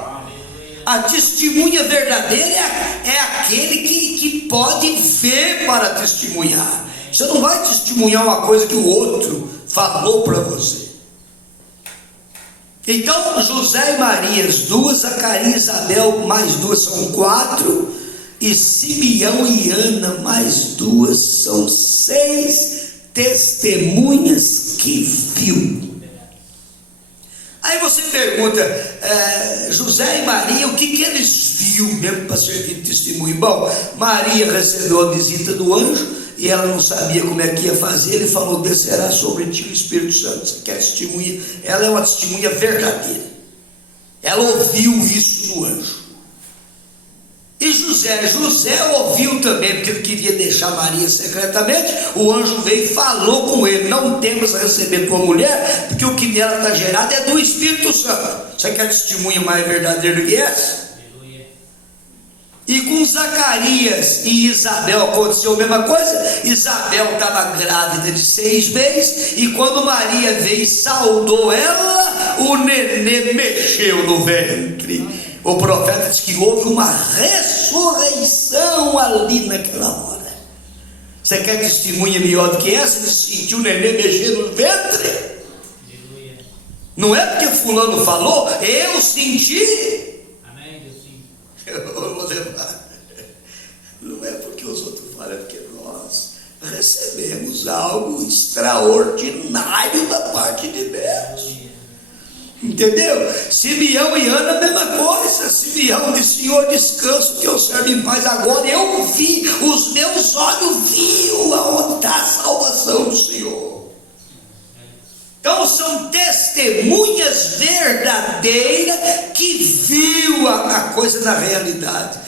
A testemunha verdadeira é aquele que pode ver para testemunhar. Você não vai testemunhar uma coisa que o outro falou para você. Então José e Maria, as 2, Zacarias e Isabel, mais 2 são 4, e Simeão e Ana, mais 2 são 6 testemunhas que viu. Aí você pergunta, José e Maria, o que eles viu mesmo para servir de testemunho? Bom, Maria recebeu a visita do anjo e ela não sabia como é que ia fazer. Ele falou: descerá sobre ti o Espírito Santo. Você quer testemunha? Ela é uma testemunha verdadeira. Ela ouviu isso do anjo. E José ouviu também, porque ele queria deixar Maria secretamente. O anjo veio e falou com ele: não temas a receber tua mulher, porque o que nela está gerado é do Espírito Santo. Você quer testemunha mais verdadeira do que essa? E com Zacarias e Isabel aconteceu a mesma coisa. Isabel estava grávida de 6 meses, e quando Maria veio e saudou ela, o nenê mexeu no ventre. O profeta diz que houve uma ressurreição ali naquela hora. Você quer testemunha melhor do que essa? Ele sentiu o nenê mexer no ventre. Não é porque fulano falou, eu senti. Amém, Deus sim. Eu vou levar. Não é porque os outros falam, é porque nós recebemos algo extraordinário da parte de Deus. Entendeu? Simeão e Ana, a mesma coisa. Simeão disse: Senhor, descanso, que eu servo em paz. Agora eu vi, os meus olhos viu aonde está a salvação do Senhor. Então são testemunhas verdadeiras que viu a coisa na realidade.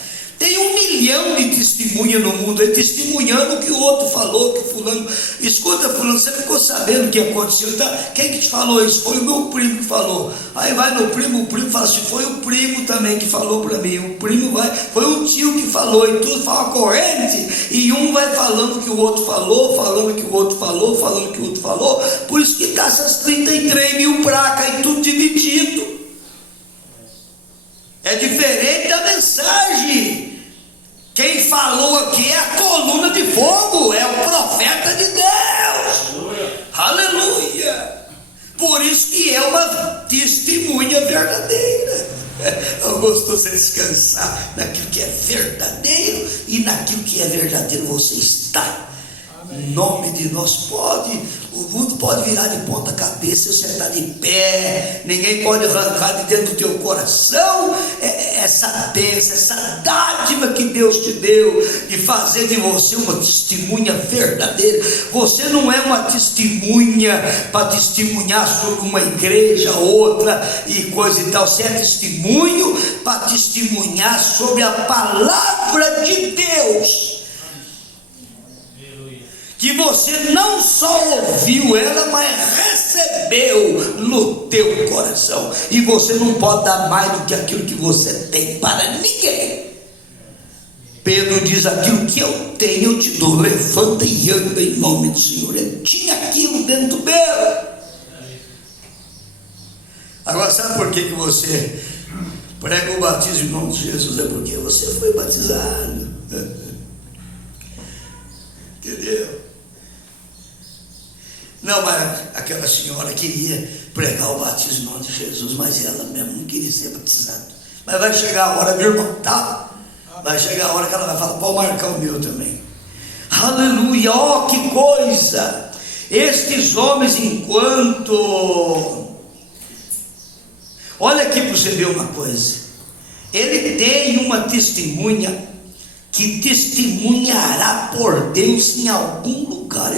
Tem 1 milhão de testemunhas no mundo, aí testemunhando o que o outro falou, que fulano, escuta fulano, você ficou sabendo o que aconteceu, tá? Quem que te falou isso? Foi o meu primo que falou. Aí vai no primo, o primo fala assim, foi o primo também que falou para mim, o primo vai, foi um tio que falou, e tudo fala corrente, e um vai falando que o outro falou, falando que o outro falou, falando que o outro falou, por isso que está essas 33 mil placas e tudo dividido. É diferente da mensagem. Quem falou aqui é a coluna de fogo, é o profeta de Deus. Aleluia. Por isso que é uma testemunha verdadeira. Eu gosto de descansar naquilo que é verdadeiro, e naquilo que é verdadeiro você está. Em nome de nós, o mundo pode virar de ponta cabeça, você está de pé, ninguém pode arrancar de dentro do teu coração essa bênção, essa dádiva que Deus te deu, de fazer de você uma testemunha verdadeira. Você não é uma testemunha para testemunhar sobre uma igreja, outra e coisa e tal, você é testemunho para testemunhar sobre a palavra de Deus, que você não só ouviu ela, mas recebeu no teu coração, e você não pode dar mais do que aquilo que você tem para ninguém. Pedro diz, aquilo que eu tenho eu te dou, levanta e anda em nome do Senhor. Ele tinha aquilo dentro dele. Agora sabe por que você prega o batismo em nome de Jesus? É porque você foi batizado. Entendeu? Não, mas aquela senhora queria pregar o batismo em nome de Jesus, mas ela mesmo não queria ser batizada. Mas vai chegar a hora, meu irmão, tá? Vai chegar a hora que ela vai falar, pode marcar o meu também. Aleluia, ó, que coisa! Estes homens, enquanto... Olha aqui para você ver uma coisa. Ele tem uma testemunha que testemunhará por Deus em algum lugar.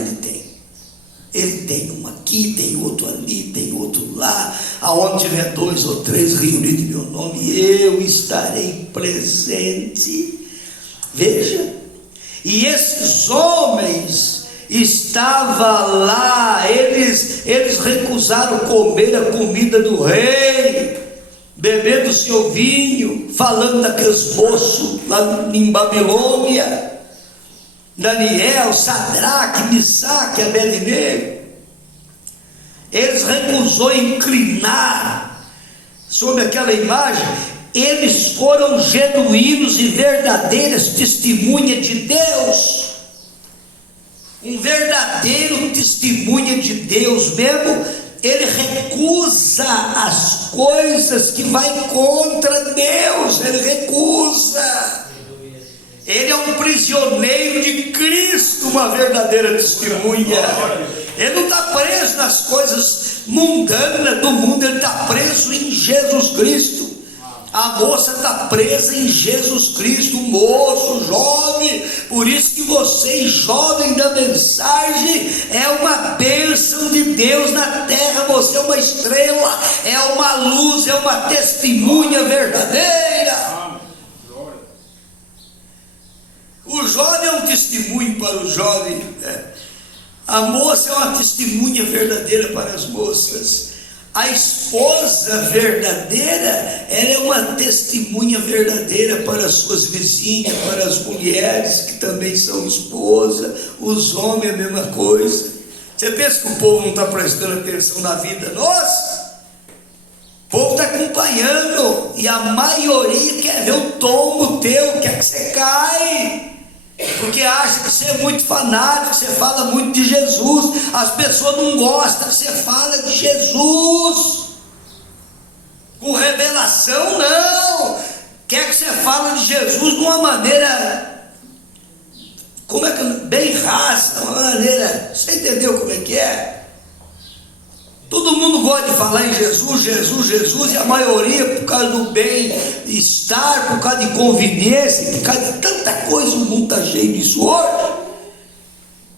Ele tem um aqui, tem outro ali, tem outro lá. Aonde tiver 2 ou 3 reunidos em meu nome, eu estarei presente. Veja, e esses homens estavam lá, eles recusaram comer a comida do rei, beber do seu vinho, falando daqueles moços lá em Babilônia, Daniel, Sadraque, Misaque, Abednego. Eles recusou inclinar sobre aquela imagem. Eles foram genuínos e verdadeiras testemunhas de Deus. Um verdadeiro testemunha de Deus mesmo, ele recusa as coisas que vai contra Deus, ele recusa. Ele é um prisioneiro de Cristo, uma verdadeira testemunha. Ele não está preso nas coisas mundanas do mundo, ele está preso em Jesus Cristo. A moça está presa em Jesus Cristo, o moço, o jovem. Por isso que vocês, jovens da mensagem, é uma bênção de Deus na terra. Você é uma estrela, é uma luz, é uma testemunha verdadeira. O jovem é um testemunho para o jovem, a moça é uma testemunha verdadeira para as moças. A esposa verdadeira, ela é uma testemunha verdadeira para as suas vizinhas, para as mulheres que também são esposa. Os homens é a mesma coisa. Você pensa que o povo não está prestando atenção na vida nossa? O povo está acompanhando, e a maioria quer ver o tombo teu, quer que você caia, porque acha que você é muito fanático, você fala muito de Jesus. As pessoas não gostam que você fala de Jesus com revelação, não. Quer que você fale de Jesus de uma maneira, como é que, bem rasa, uma maneira, você entendeu como é que é? Todo mundo gosta de falar em Jesus, Jesus, Jesus, e a maioria, por causa do bem-estar, por causa de conveniência, por causa de tanta coisa, o mundo está cheio disso hoje.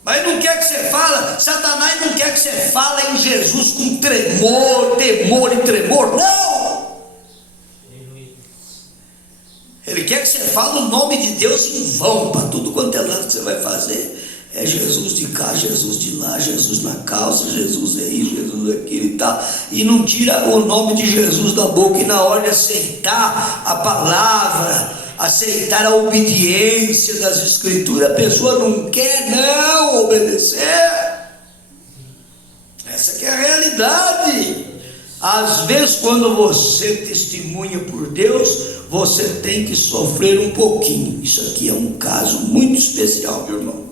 Mas não quer que você fale, Satanás não quer que você fale em Jesus com temor e tremor, não. Ele quer que você fale o nome de Deus em vão, para tudo quanto é lado que você vai fazer. É Jesus de cá, Jesus de lá, Jesus na calça, Jesus aí, Jesus aqui e tal. E não tira o nome de Jesus da boca. E na hora de aceitar a palavra, aceitar a obediência das Escrituras, a pessoa não quer não obedecer. Essa que é a realidade. Às vezes, quando você testemunha por Deus, você tem que sofrer um pouquinho. Isso aqui é um caso muito especial, meu irmão.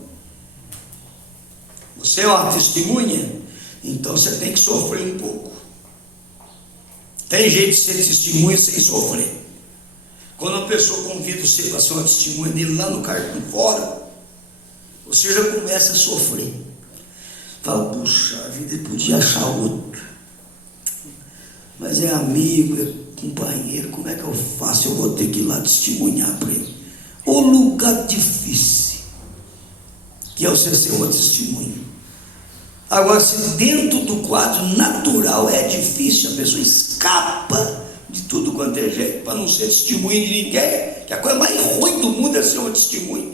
Você é uma testemunha, então você tem que sofrer um pouco. Tem jeito de ser testemunha sem sofrer. Quando uma pessoa convida você para ser uma testemunha dele lá no cartão fora, você já começa a sofrer. Fala, puxa, a vida ele podia achar outro. Mas é amigo, é companheiro, como é que eu faço? Eu vou ter que ir lá testemunhar para ele. O lugar difícil que é você ser uma testemunha. Agora, se dentro do quadro natural é difícil, a pessoa escapa de tudo quanto é jeito para não ser testemunha de ninguém, que a coisa mais ruim do mundo é ser uma testemunha.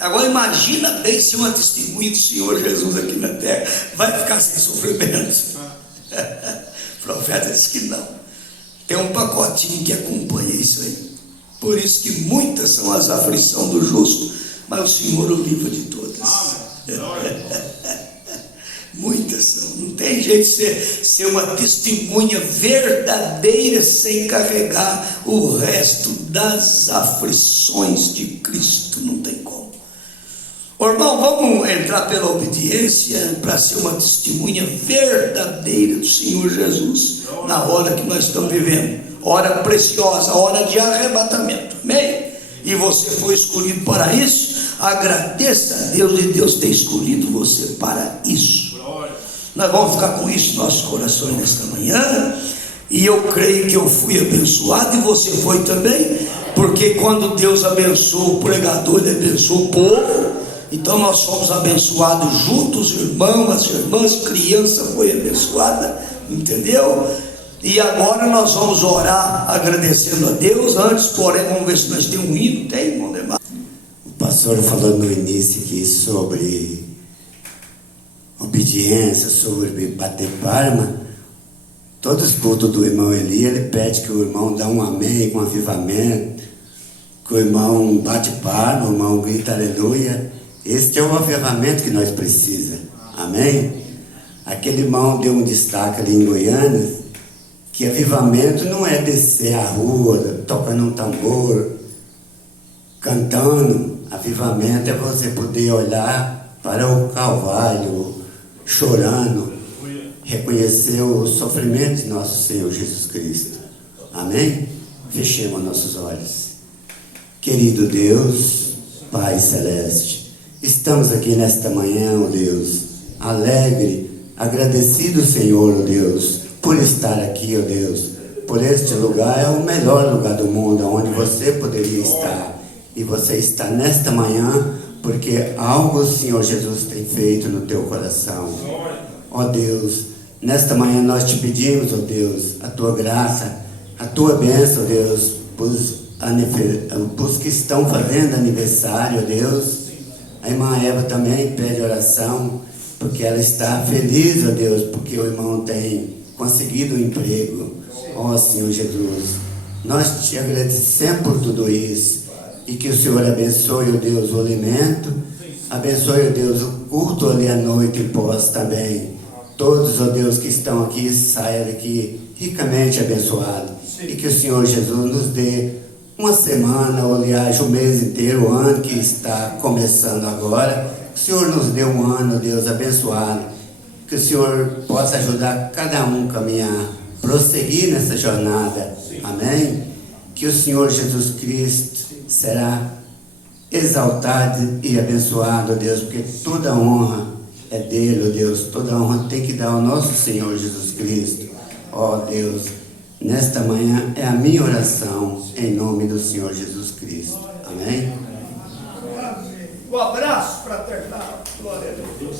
Agora imagina bem ser uma testemunha do Senhor Jesus aqui na terra, vai ficar sem sofrimento. O profeta disse que não. Tem um pacotinho que acompanha isso aí. Por isso que muitas são as aflições do justo, mas o Senhor o livra de todas. Muitas são. Não tem jeito de ser uma testemunha verdadeira sem carregar o resto das aflições de Cristo. Não tem como. Irmão, vamos entrar pela obediência para ser uma testemunha verdadeira do Senhor Jesus na hora que nós estamos vivendo. Hora preciosa, hora de arrebatamento. Amém? E você foi escolhido para isso. Agradeça a Deus de Deus ter escolhido você para isso. Nós vamos ficar com isso nos nossos corações nesta manhã. E eu creio que eu fui abençoado e você foi também. Porque quando Deus abençoa o pregador, Ele abençoa o povo. Então nós fomos abençoados juntos, irmãos, as irmãs, criança foi abençoada, entendeu? E agora nós vamos orar agradecendo a Deus. Antes, porém, vamos ver se nós temos um hino. Tem, irmão Demar? O pastor falou no início aqui sobre obediência, sobre bater palma. Todos os cultos do irmão Eli, ele pede que o irmão dê um amém com avivamento, que o irmão bate palma, o irmão grita aleluia. Esse é o avivamento que nós precisamos. Amém? Aquele irmão deu um destaque ali em Goiânia, que avivamento não é descer a rua, tocando um tambor, cantando. Avivamento é você poder olhar para o Calvário, chorando, reconhecer o sofrimento de nosso Senhor Jesus Cristo. Amém? Fechemos nossos olhos. Querido Deus, Pai Celeste, estamos aqui nesta manhã, ó Deus, alegre, agradecido, Senhor, ó Deus, por estar aqui, ó Deus, por este lugar. É o melhor lugar do mundo, onde você poderia estar. E você está nesta manhã, porque algo o Senhor Jesus tem feito no teu coração. Ó Deus, nesta manhã nós te pedimos, ó Deus, a tua graça, a tua bênção, ó Deus, para os que estão fazendo aniversário, ó Deus. A irmã Eva também pede oração, porque ela está feliz, ó Deus, porque o irmão tem conseguido um emprego. Ó Senhor Jesus, nós te agradecemos por tudo isso, e que o Senhor abençoe, ó Deus, o alimento, abençoe, ó Deus, o culto ali à noite e pós também. Todos, ó Deus, que estão aqui, saiam daqui ricamente abençoados, e que o Senhor Jesus nos dê uma semana, ou aliás, o mês inteiro, o ano que está começando agora. Que o Senhor nos dê um ano, Deus, abençoado. Que o Senhor possa ajudar cada um a caminhar, prosseguir nessa jornada. Amém? Que o Senhor Jesus Cristo será exaltado e abençoado, Deus, porque toda honra é dele, ó Deus. Toda honra tem que dar ao nosso Senhor Jesus Cristo. Ó Deus, nesta manhã é a minha oração, em nome do Senhor Jesus Cristo. Amém? Um abraço fraternal. Glória a Deus.